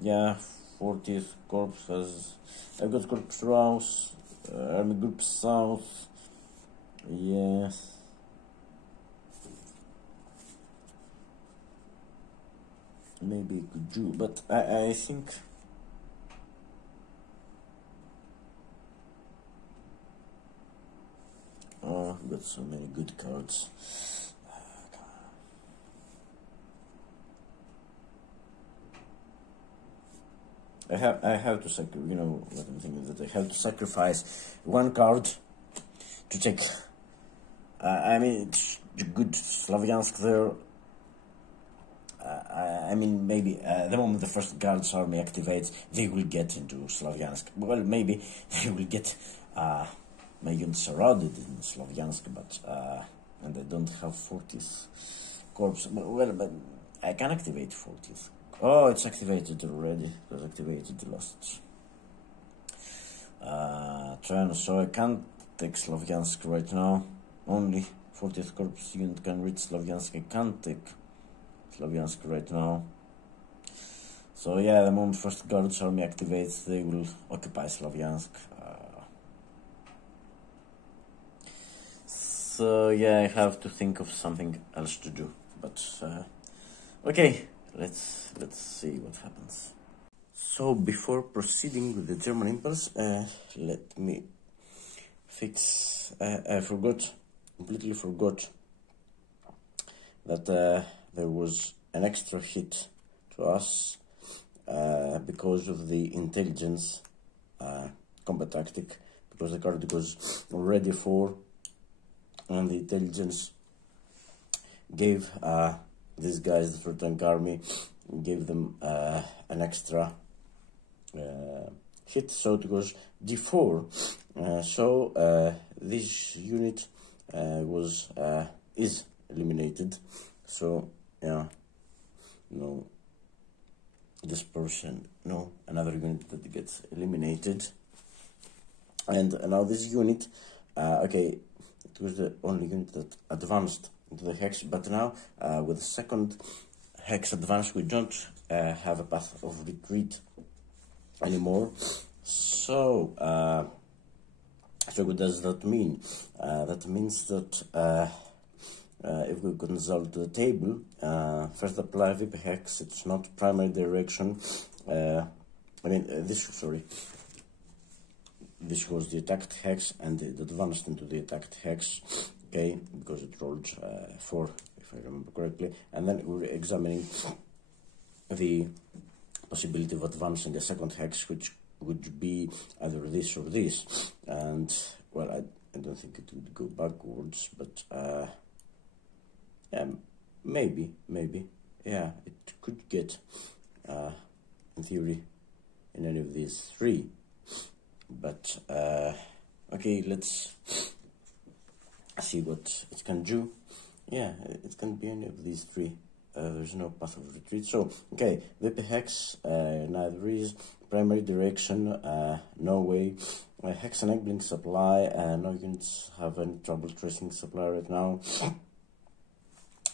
yeah, 40th corps has. I've got Corps Strauss, Army Group South. Yes. Maybe I could do, but I think. Oh, I've got so many good cards. I have to sacrifice. You know what I'm thinking, that I have to sacrifice 1 card to take. I mean, it's good Slavyansk there. I mean, maybe the moment the first Guards army activates, they will get into Slavyansk. Well, maybe they will get my units surrounded in Slavyansk, but and I don't have 40th corps. But I can activate 40th. Oh, it's activated already. It was activated last turn, so I can't take Slavyansk right now. Only 40th Corps unit can reach Slavyansk. I can't take Slavyansk right now. So yeah, the moment First Guards Army activates, they will occupy Slavyansk. So yeah, I have to think of something else to do. But okay, let's see what happens. So before proceeding with the German impulse, let me fix. I completely forgot that there was an extra hit to us because of the intelligence combat tactic, because the card was already 4, and the intelligence gave these guys, the third tank army, gave them an extra hit, so it was d4. So this unit is eliminated. So yeah, no, this person, no, another unit that gets eliminated. And now this unit, okay, it was the only unit that advanced into the hex, but now with the second hex advance, we don't have a path of retreat anymore. So so what does that mean? That means that if we consult the table, first apply VP hex, it's not primary direction. This was the attacked hex, and it advanced into the attacked hex, okay, because it rolled 4, if I remember correctly. And then we're examining the possibility of advancing a second hex, which would be either this or this. And well, I don't think it would go backwards, but yeah, maybe, yeah, it could get in theory in any of these 3. But okay, let's see what it can do. Yeah, it can be any of these 3. There's no path of retreat. So okay, VP hex, neither is primary direction, no way. Hex enabling supply, no units have any trouble tracing supply right now.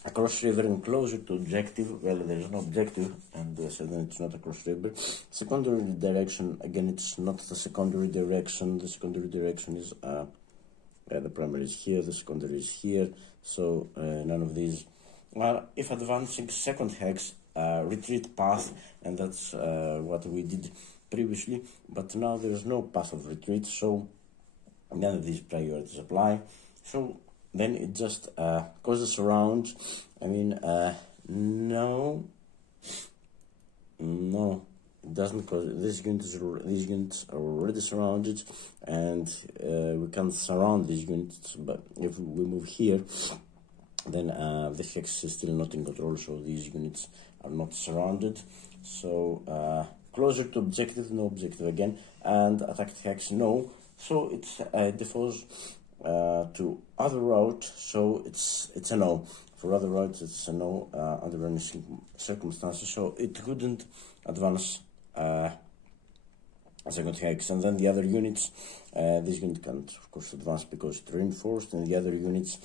Across river and closer to objective, well, there's no objective, and so then it's not across river. Secondary direction, again, it's not the secondary direction. The secondary direction is the primary is here, the secondary is here, so none of these. Well, if advancing second hex, retreat path, and that's what we did previously, but now there's no path of retreat, so none of these priorities apply. So then it just causes around. I mean, no, it doesn't, because these units are already surrounded, and we can't surround these units. But if we move here, then the hex is still not in control, so these units are not surrounded. So closer to objective, no objective again, and attacked hex, no. So it's defaults to other route, so it's a no. For other routes, it's a no under any circumstances, so it couldn't advance a second hex. And then the other units, this unit can't, of course, advance because it's reinforced, and the other units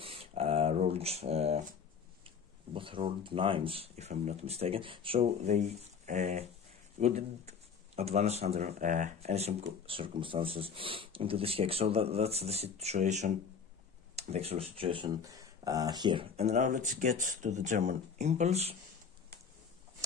both rolled 9s, if I'm not mistaken, so they wouldn't advance under any circumstances into this hex. So that's the situation, the actual situation here. And now let's get to the German impulse.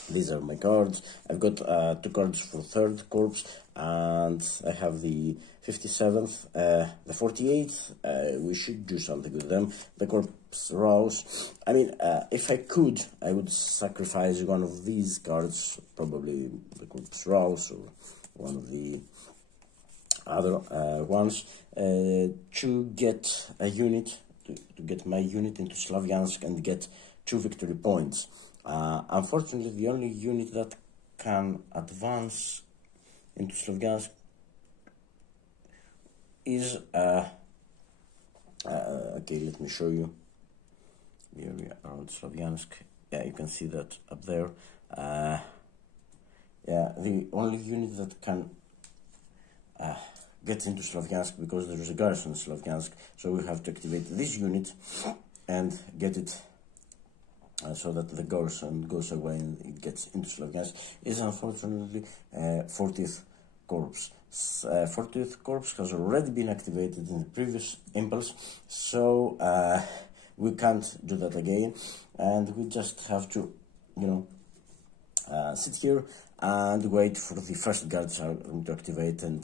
These are my cards. I've got 2 cards for 3rd Corps, and I have the 57th, the 48th. We should do something with them. The Corps Rouse. I mean, if I could, I would sacrifice one of these cards, probably the Corps Rouse or one of the other ones, to get a unit, to get my unit into Slavyansk and get 2 victory points. Unfortunately, the only unit that can advance into Slavyansk is okay, let me show you. Here we are around Slavyansk. yeah, you can see that up there. Yeah, the only unit that can get into Slavyansk, because there is a garrison in Slavyansk, so we have to activate this unit and get it so that the garrison goes away and it gets into Slavyansk, is unfortunately 40th Corps. 40th Corps has already been activated in the previous impulse, so we can't do that again, and we just have to, you know, sit here and wait for the first guards army to activate, and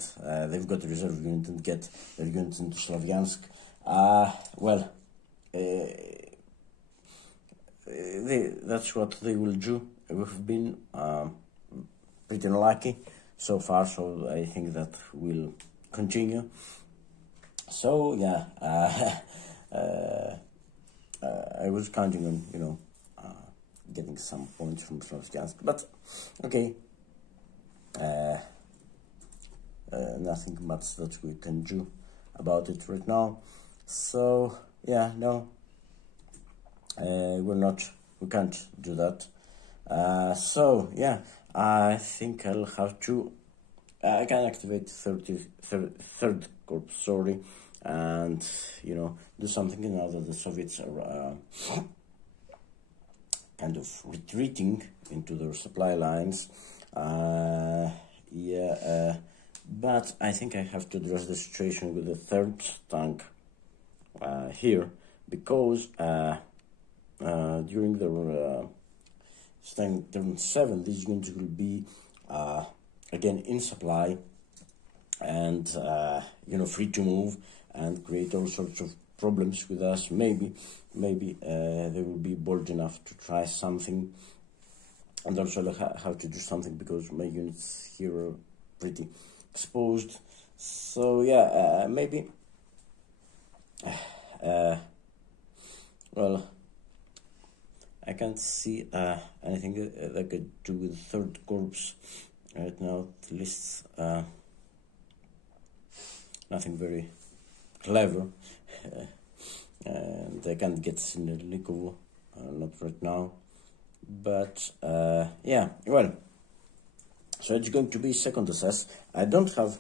they've got a reserve unit and get their units into Slavyansk. Well, that's what they will do. We've been pretty unlucky so far, so I think that will continue. So yeah, I was counting on, you know, getting some points from Slavyansk, but okay, nothing much that we can do about it right now. So yeah, no, we can't do that. So yeah, I think I'll have to, I can activate third corps, sorry, and, you know, do something now that the Soviets are kind of retreating into their supply lines. Yeah, but I think I have to address the situation with the third tank here, because during the turn 7, these units will be again in supply and you know, free to move and create all sorts of problems with us. Maybe they will be bold enough to try something, and also have to do something because my units here are pretty exposed. So yeah, maybe well, I can't see anything that I could do with third corps right now. At least nothing very clever, and I can't get Sinelnikovo, not right now. But yeah, well, so it's going to be second SS. I don't have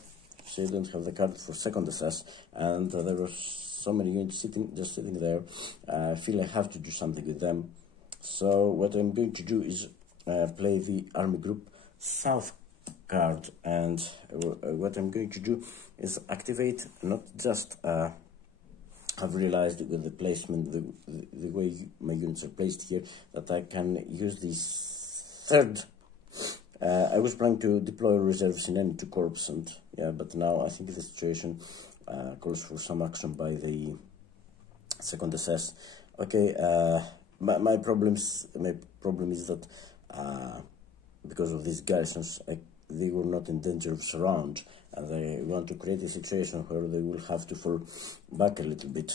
the card for second SS, and there are so many units just sitting there. I feel I have to do something with them. So what I'm going to do is play the Army Group South card, and what I'm going to do is activate, not just I've realized with the placement, the way my units are placed here, that I can use this third. I was planning to deploy reserves in any two corps, and yeah, but now I think the situation calls for some action by the second SS. Okay, my problem is that because of these garrisons, they were not in danger of surround, and they want to create a situation where they will have to fall back a little bit.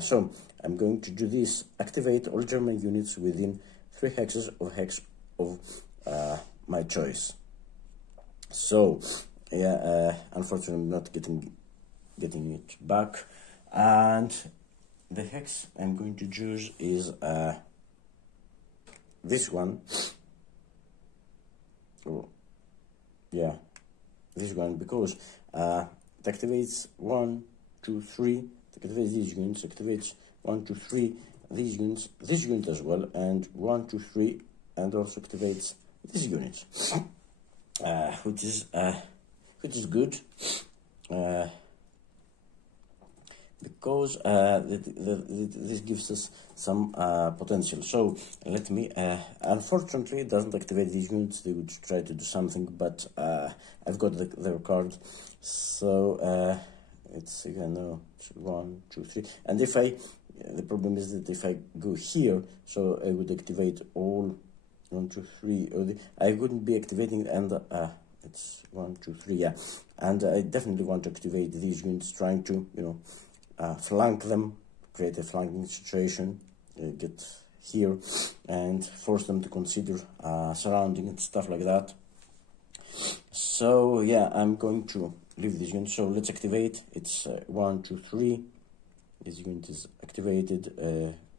So I'm going to do this: activate all German units within 3 hexes of hex of my choice. So yeah, unfortunately I'm not getting it back, and the hex I'm going to choose is this one. Oh, yeah, this one, because it activates 1, 2, 3. It activates these units. Activates 1, 2, 3. These units. This unit as well, and 1, 2, 3, and also activates this unit, which is good. Because this gives us some potential. So let me, unfortunately it doesn't activate these units. They would try to do something, but I've got their card. So it's again, no, 1, 2, 3, and if the problem is that if I go here, so I would activate all 1, 2, 3, or I wouldn't be activating, and it's 1, 2, 3, yeah, and I definitely want to activate these units, trying to, you know, flank them, create a flanking situation, get here and force them to consider surrounding and stuff like that. So yeah, I'm going to leave this unit. So let's activate. It's 1, 2, 3. This unit is activated.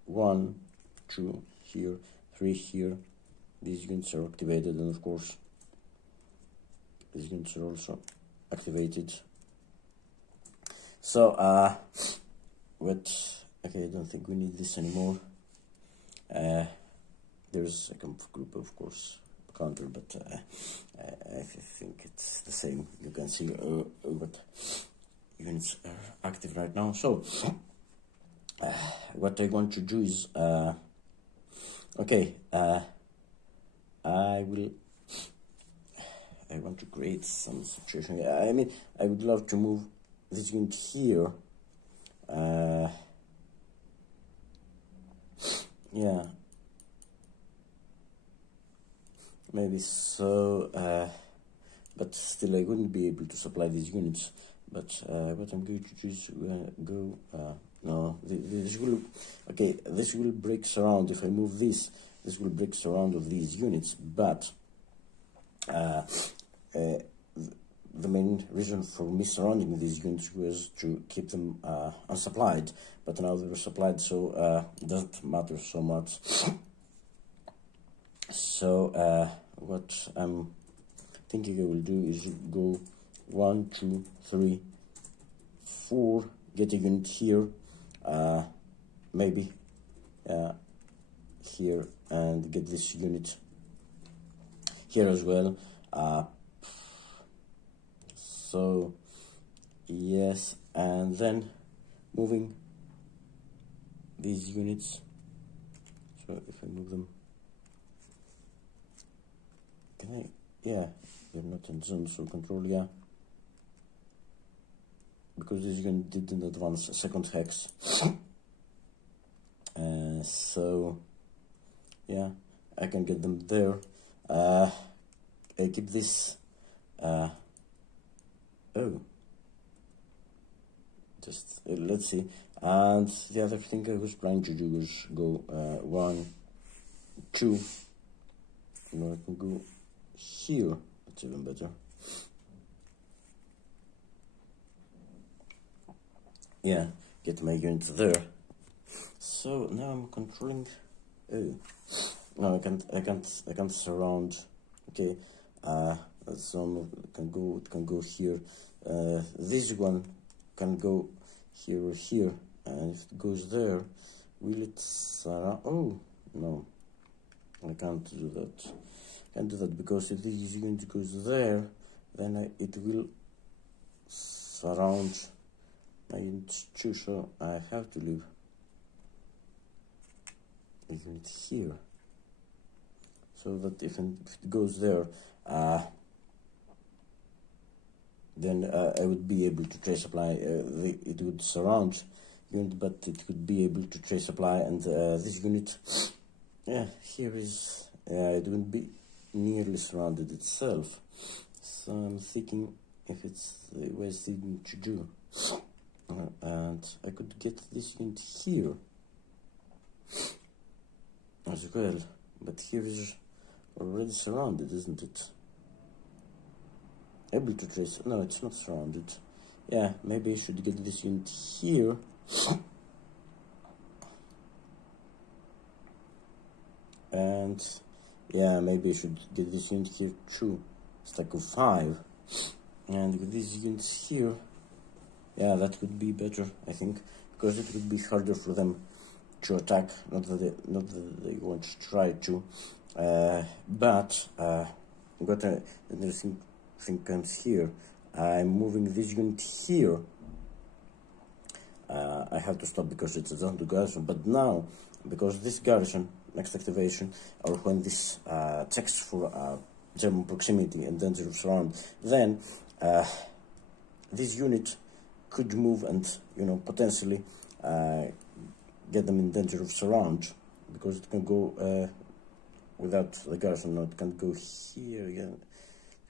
1, 2, here, 3, 3 here. These units are activated, and of course these units are also activated. So okay, I don't think we need this anymore. There's a group, of course, counter, but I think it's the same. You can see what units are active right now. So what I want to do is okay, I want to create some situation. I mean, I would love to move this unit here. Yeah, maybe so, but still I wouldn't be able to supply these units. But what I'm going to do is go, no, this will, okay, this will break surround. If I move this will break surround of these units, but the main reason for me surrounding these units was to keep them unsupplied, but now they're supplied, so it doesn't matter so much. So what I'm thinking I will do is go 1, 2, 3, 4, get a unit here, maybe here, and get this unit here as well. So yes, and then moving these units. So if I move them, can I? Yeah, they're not in zone, so control, yeah, because this unit didn't advance a second hex. So yeah, I can get them there. I keep this. Oh, just let's see. And the other thing I was trying to do was go 1, 2. You know, I can go here. That's even better. Yeah, get my unit there. So now I'm controlling. Oh, no, I can't surround. Okay, some can go here. This one can go here or here, and if it goes there, will it surround? Oh no, I can't do that. Can't do that because if this unit goes there, then it will surround my unit too. So I have to leave a unit here, so that if it goes there, then I would be able to trace supply. It would surround unit, but it could be able to trace supply, and this unit, yeah, here is, it wouldn't be nearly surrounded itself. So I'm thinking if it's the best thing to do, and I could get this unit here as well, but here is already surrounded, isn't it? Able to trace? No, it's not surrounded. Yeah, maybe I should get this unit here. And yeah, maybe I should get this unit here too. Stack of 5. And with these units here, yeah, that would be better, I think, because it would be harder for them to attack. Not that they won't try to, but what an interesting thing comes here. I'm moving this unit here. I have to stop because it's a zone to garrison, but now, because this garrison, next activation, or when this checks for German proximity and danger of surround, then this unit could move and, you know, potentially get them in danger of surround, because it can go without the garrison. No, it can go here again.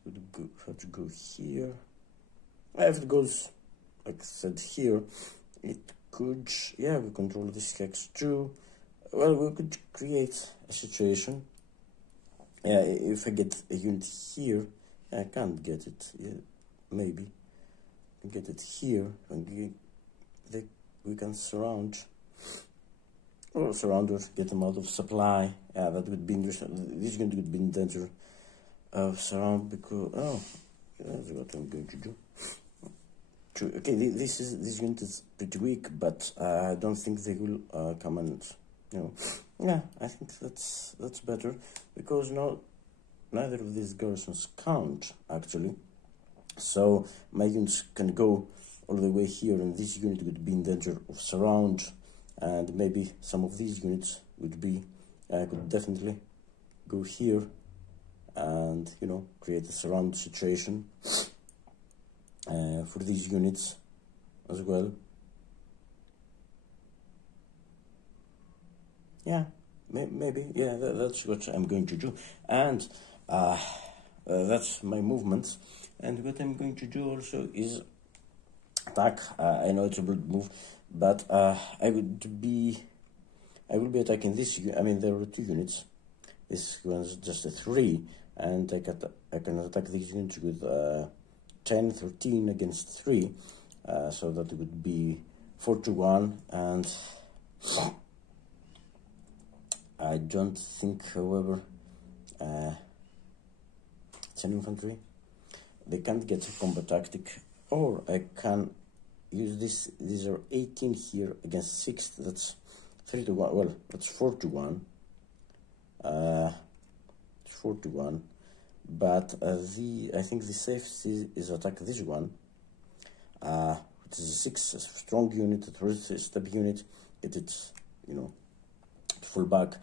It would have to go here. If it goes, like I said, here, it could, yeah, we control this hex too. Well, we could create a situation. Yeah, if I get a unit here, I can't get it. Yeah, maybe I can get it here, and we can surround or surrounders, get them out of supply. Yeah, that would be interesting. This unit would be in danger of surround because, oh, that's what I'm going to do. Okay, this unit is pretty weak, but I don't think they will come and, you know, yeah, I think that's better, because neither of these garrisons count, actually. So my units can go all the way here, and this unit would be in danger of surround, and maybe some of these units would be, could definitely go here and, you know, create a surround situation for these units as well. Yeah, maybe, yeah, that's what I'm going to do. And that's my movements. And what I'm going to do also is attack. I know it's a bold move, but I will be attacking this. I mean, there are 2 units. This one's just a 3, and I can attack these units with 10, 13 against 3. So that would be 4-1, and I don't think, however, it's an infantry. They can't get a combat tactic, or I can use this. These are 18 here against 6. That's 3-1. Well, that's 4-1. 4-1. But I think the safest is attack this one, which is a 6, a strong unit, a 3-step unit. It's, you know, full back,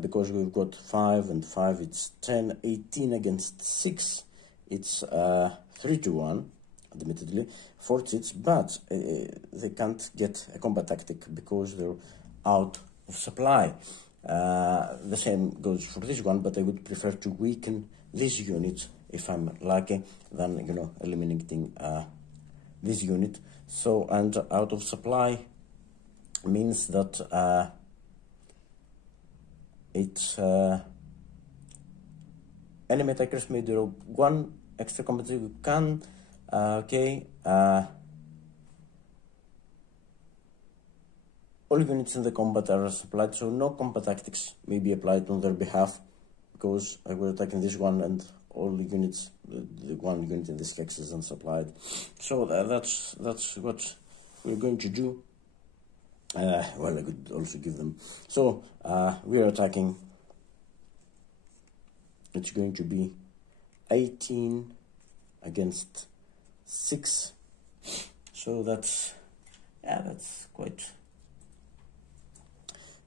because we've got 5 and 5. It's 10, 18 against 6. It's 3-1, admittedly, 4 Chits, but they can't get a combat tactic because they're out of supply. The same goes for this one, but I would prefer to weaken this unit if I'm lucky than, you know, eliminating this unit. So, and out of supply means that it's enemy attackers may draw 1 extra combat tactic. We can, okay, all units in the combat are supplied, so no combat tactics may be applied on their behalf, because I will attack in this one, and all the units, the 1 unit in this hex is unsupplied. So that's what we're going to do. Well, I could also give them. So we are attacking. It's going to be 18 against 6. So that's, yeah, that's quite.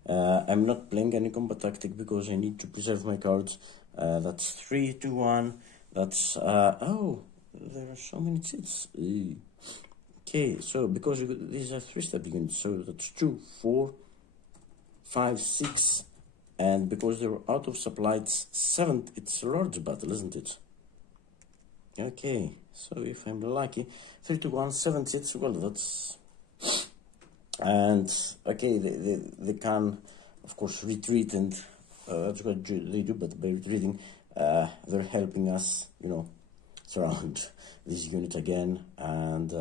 I'm not playing any combat tactic because I need to preserve my cards. That's 3-1. That's oh, there are so many Chits. Okay, so because these are 3-step units, so that's 2, 4, 5, 6, and because they're out of supply, it's 7. It's a large battle, isn't it? Okay, so if I'm lucky, 3-1, 7 Chits. Well, that's, and okay, they can, of course, retreat, and that's what they do. But by retreating, they're helping us, you know, surround this unit again, and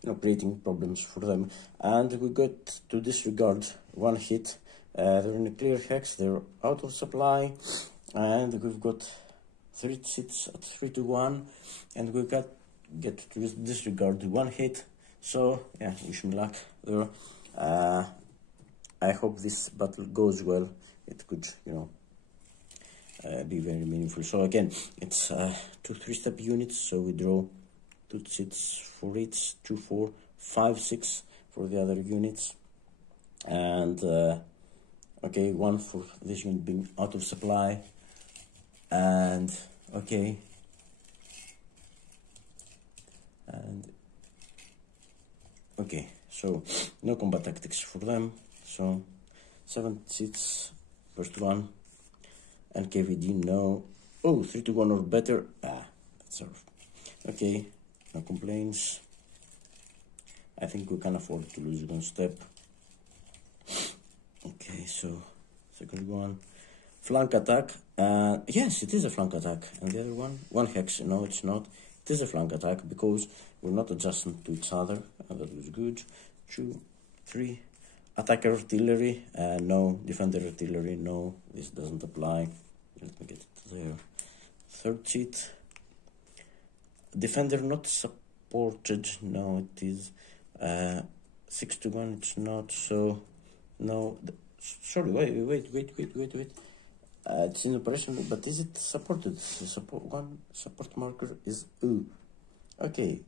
you know, creating problems for them. And we got to disregard 1 hit. They're in a clear hex. They're out of supply, and we've got 3 Chits at 3-1, and we get to disregard 1 hit. So yeah, wish me luck there. I hope this battle goes well. It could, you know, be very meaningful. So again, it's 2 3-step units. So we draw 2 Chits for each, 2, 4, 5, 6 for the other units, and okay, 1 for this unit being out of supply, and okay, and okay, so no combat tactics for them. So 7 Chits, first one, and KVD no. Oh, 3-1 or better. That's all. Okay, no complaints. I think we can afford to lose 1 step. Okay, so second one, flank attack. Yes, it is a flank attack. And the other one hex. No, it's not. It is a flank attack because we're not adjusting to each other. That was good. 2, 3. attacker artillery, no. Defender artillery, no. This doesn't apply. Let me get it there. Third cheat. Defender not supported, no, it is 6 to 1, it's not, so no. Sorry, wait. It's in operation, but is it supported? The one support marker is U. Okay,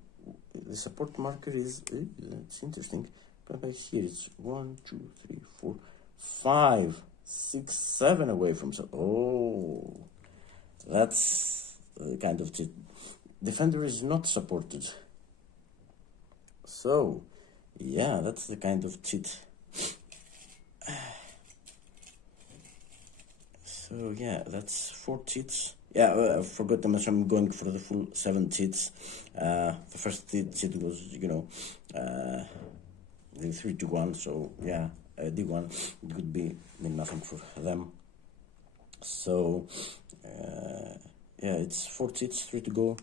the support marker is U. That's interesting. But back here it's 1, 2, 3, 4, 5, 6, 7 away from. Oh, that's the kind of cheat. Defender is not supported. So, yeah, that's the kind of cheat. So, yeah, that's 4 cheats. Yeah, I forgot to mention I'm going for the full 7 cheats. The first cheat was, the 3 to 1, so yeah, D1, it would be mean nothing for them. So, yeah, it's 4 cheats, 3 to go.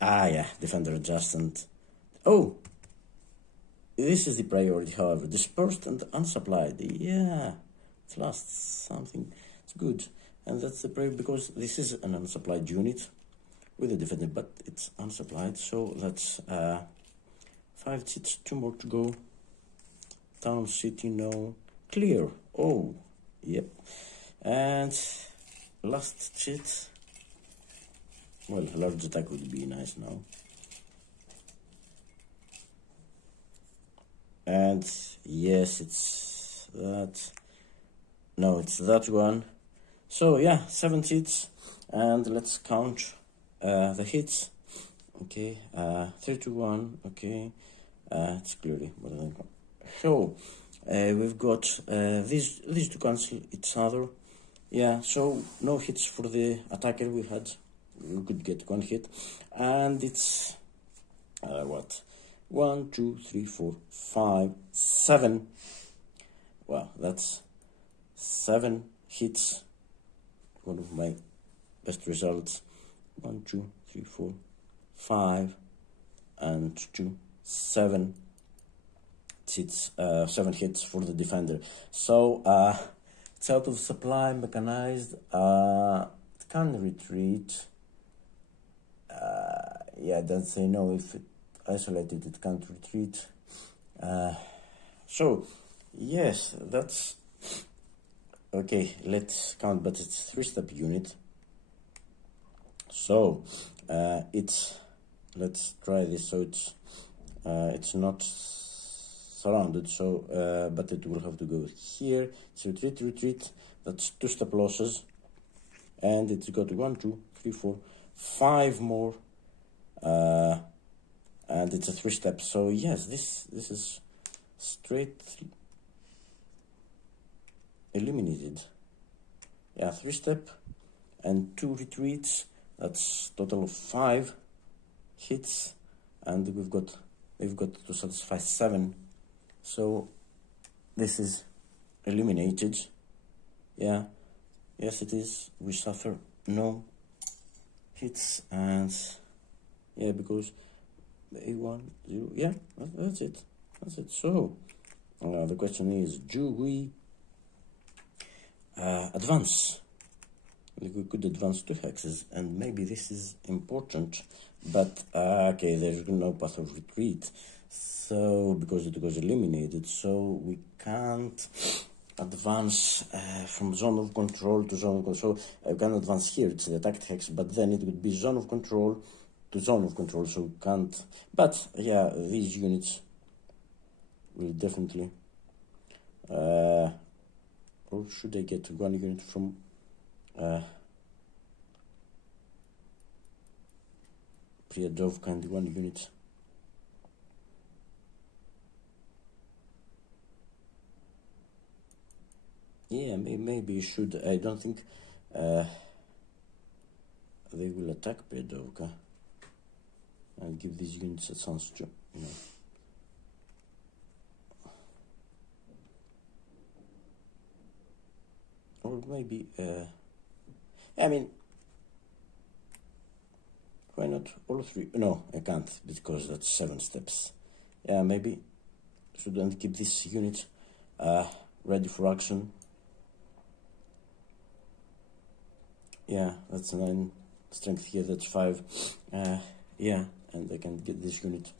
Yeah, defender adjustment. Oh, this is the priority, however. Dispersed and unsupplied. Yeah, it's lost something. It's good. And that's the priority because this is an unsupplied unit with a defender, but it's unsupplied. So that's 5 cheats, 2 more to go. Town, city, no. Clear. Oh, yep. And last cheat. Well, a large attack would be nice now. And yes, it's that. No, it's that one. So yeah, 7 hits. And let's count the hits. Okay, 3 to 1. Okay, it's clearly more than one. So we've got these to cancel each other. Yeah, so no hits for the attacker. We could get 1 hit, and it's what? 1, 2, 3, 4, 5, 7. Wow, that's 7 hits. One of my best results. 1, 2, 3, 4, 5, and 2, 7 hits. 7 hits for the defender. So it's out of supply, mechanized. It can retreat. Yeah, it doesn't say no. If it isolated, it can't retreat. So yes, that's okay. Let's count, but it's 3-step unit. So let's try this. So it's not surrounded. So but it will have to go here. So retreat. That's 2-step losses, and it's got 1, 2, 3, 4, 5 more. And it's a 3-step. So yes, this is straight eliminated. Yeah, 3-step and 2 retreats. That's total of 5 hits, and we've got to satisfy 7. So this is eliminated. Yeah, yes it is. We suffer no hits, and yeah, because A1, 0, yeah, that's it. So the question is, do we advance? We could advance 2 hexes, and maybe this is important, but okay, there's no path of retreat, so because it was eliminated, so we can't advance from zone of control to zone of control. So I can advance here, it's the attacked hex, but then it would be zone of control to zone of control, so can't. But yeah, these units will definitely or should I get 1 unit from Priadovka and 1 unit yeah, maybe you should. I don't think they will attack Priadovka. I'll give these units a chance to, or maybe, I mean, why not all 3? No, I can't, because that's 7 steps. Yeah, maybe shouldn't keep this unit ready for action. Yeah, that's 9 strength here, that's 5. Yeah, and I can get this unit.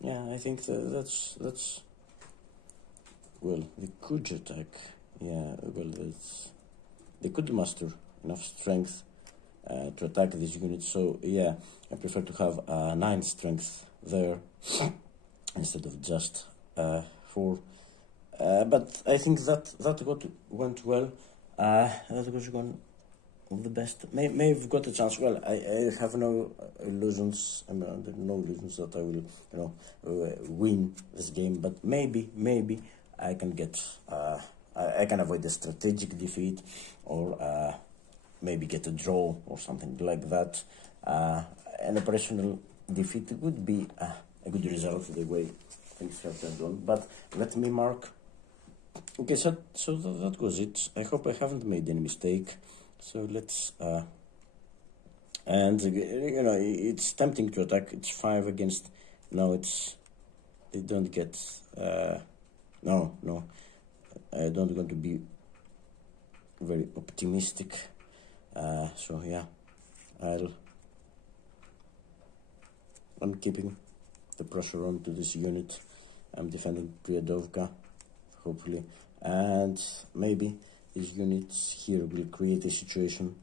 Yeah, I think that's well, they could attack. Yeah, well, they could muster enough strength to attack this unit. So yeah, I prefer to have 9 strength there instead of just 4. But I think that went well. That was one of the best. May have got a chance. Well, I have no illusions. I mean, no illusions that I will, win this game. But maybe I can get. I can avoid a strategic defeat, or maybe get a draw or something like that. An operational defeat would be a good result the way things have been done. But let me mark. Okay, so that was it. I hope I haven't made any mistake. So let's and it's tempting to attack. It's 5 against. No, they don't get. No, I don't want to be very optimistic. So yeah, I'm keeping the pressure on to this unit. I'm defending Priadovka, hopefully, and maybe these units here will create a situation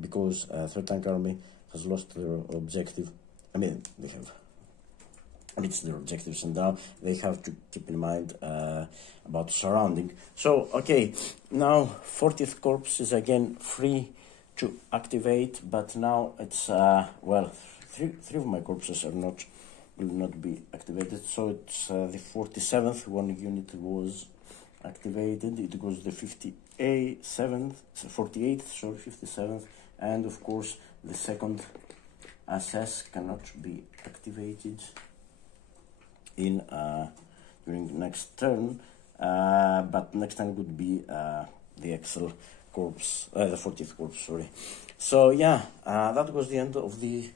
because Third Tank Army has lost their objective. I mean, they have reached their objectives, and now they have to keep in mind about surrounding. So, okay, now 40th Corps is again free to activate, but now it's, well, three of my corpses will not be activated. So it's the 47th, one unit was activated. It was the 48th, 57th, and of course the second SS cannot be activated in during next turn, but next time would be the Excel Corps, the 40th Corps, sorry. So yeah, that was the end of the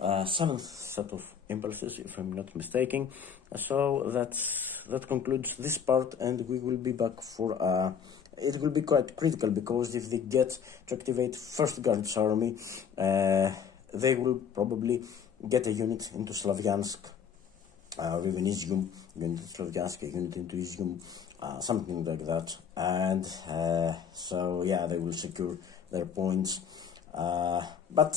7th set of impulses, if I'm not mistaken. So that concludes this part, and we will be back for it will be quite critical, because if they get to activate First Guards Army, they will probably get a unit into Slavyansk, or even Izium, unit into Slavyansk, a unit into Izium, something like that. And so yeah, they will secure their points, but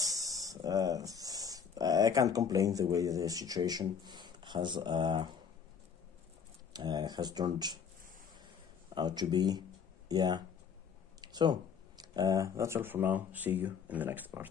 I can't complain the way the situation has turned out to be. Yeah, so that's all for now. See you in the next part.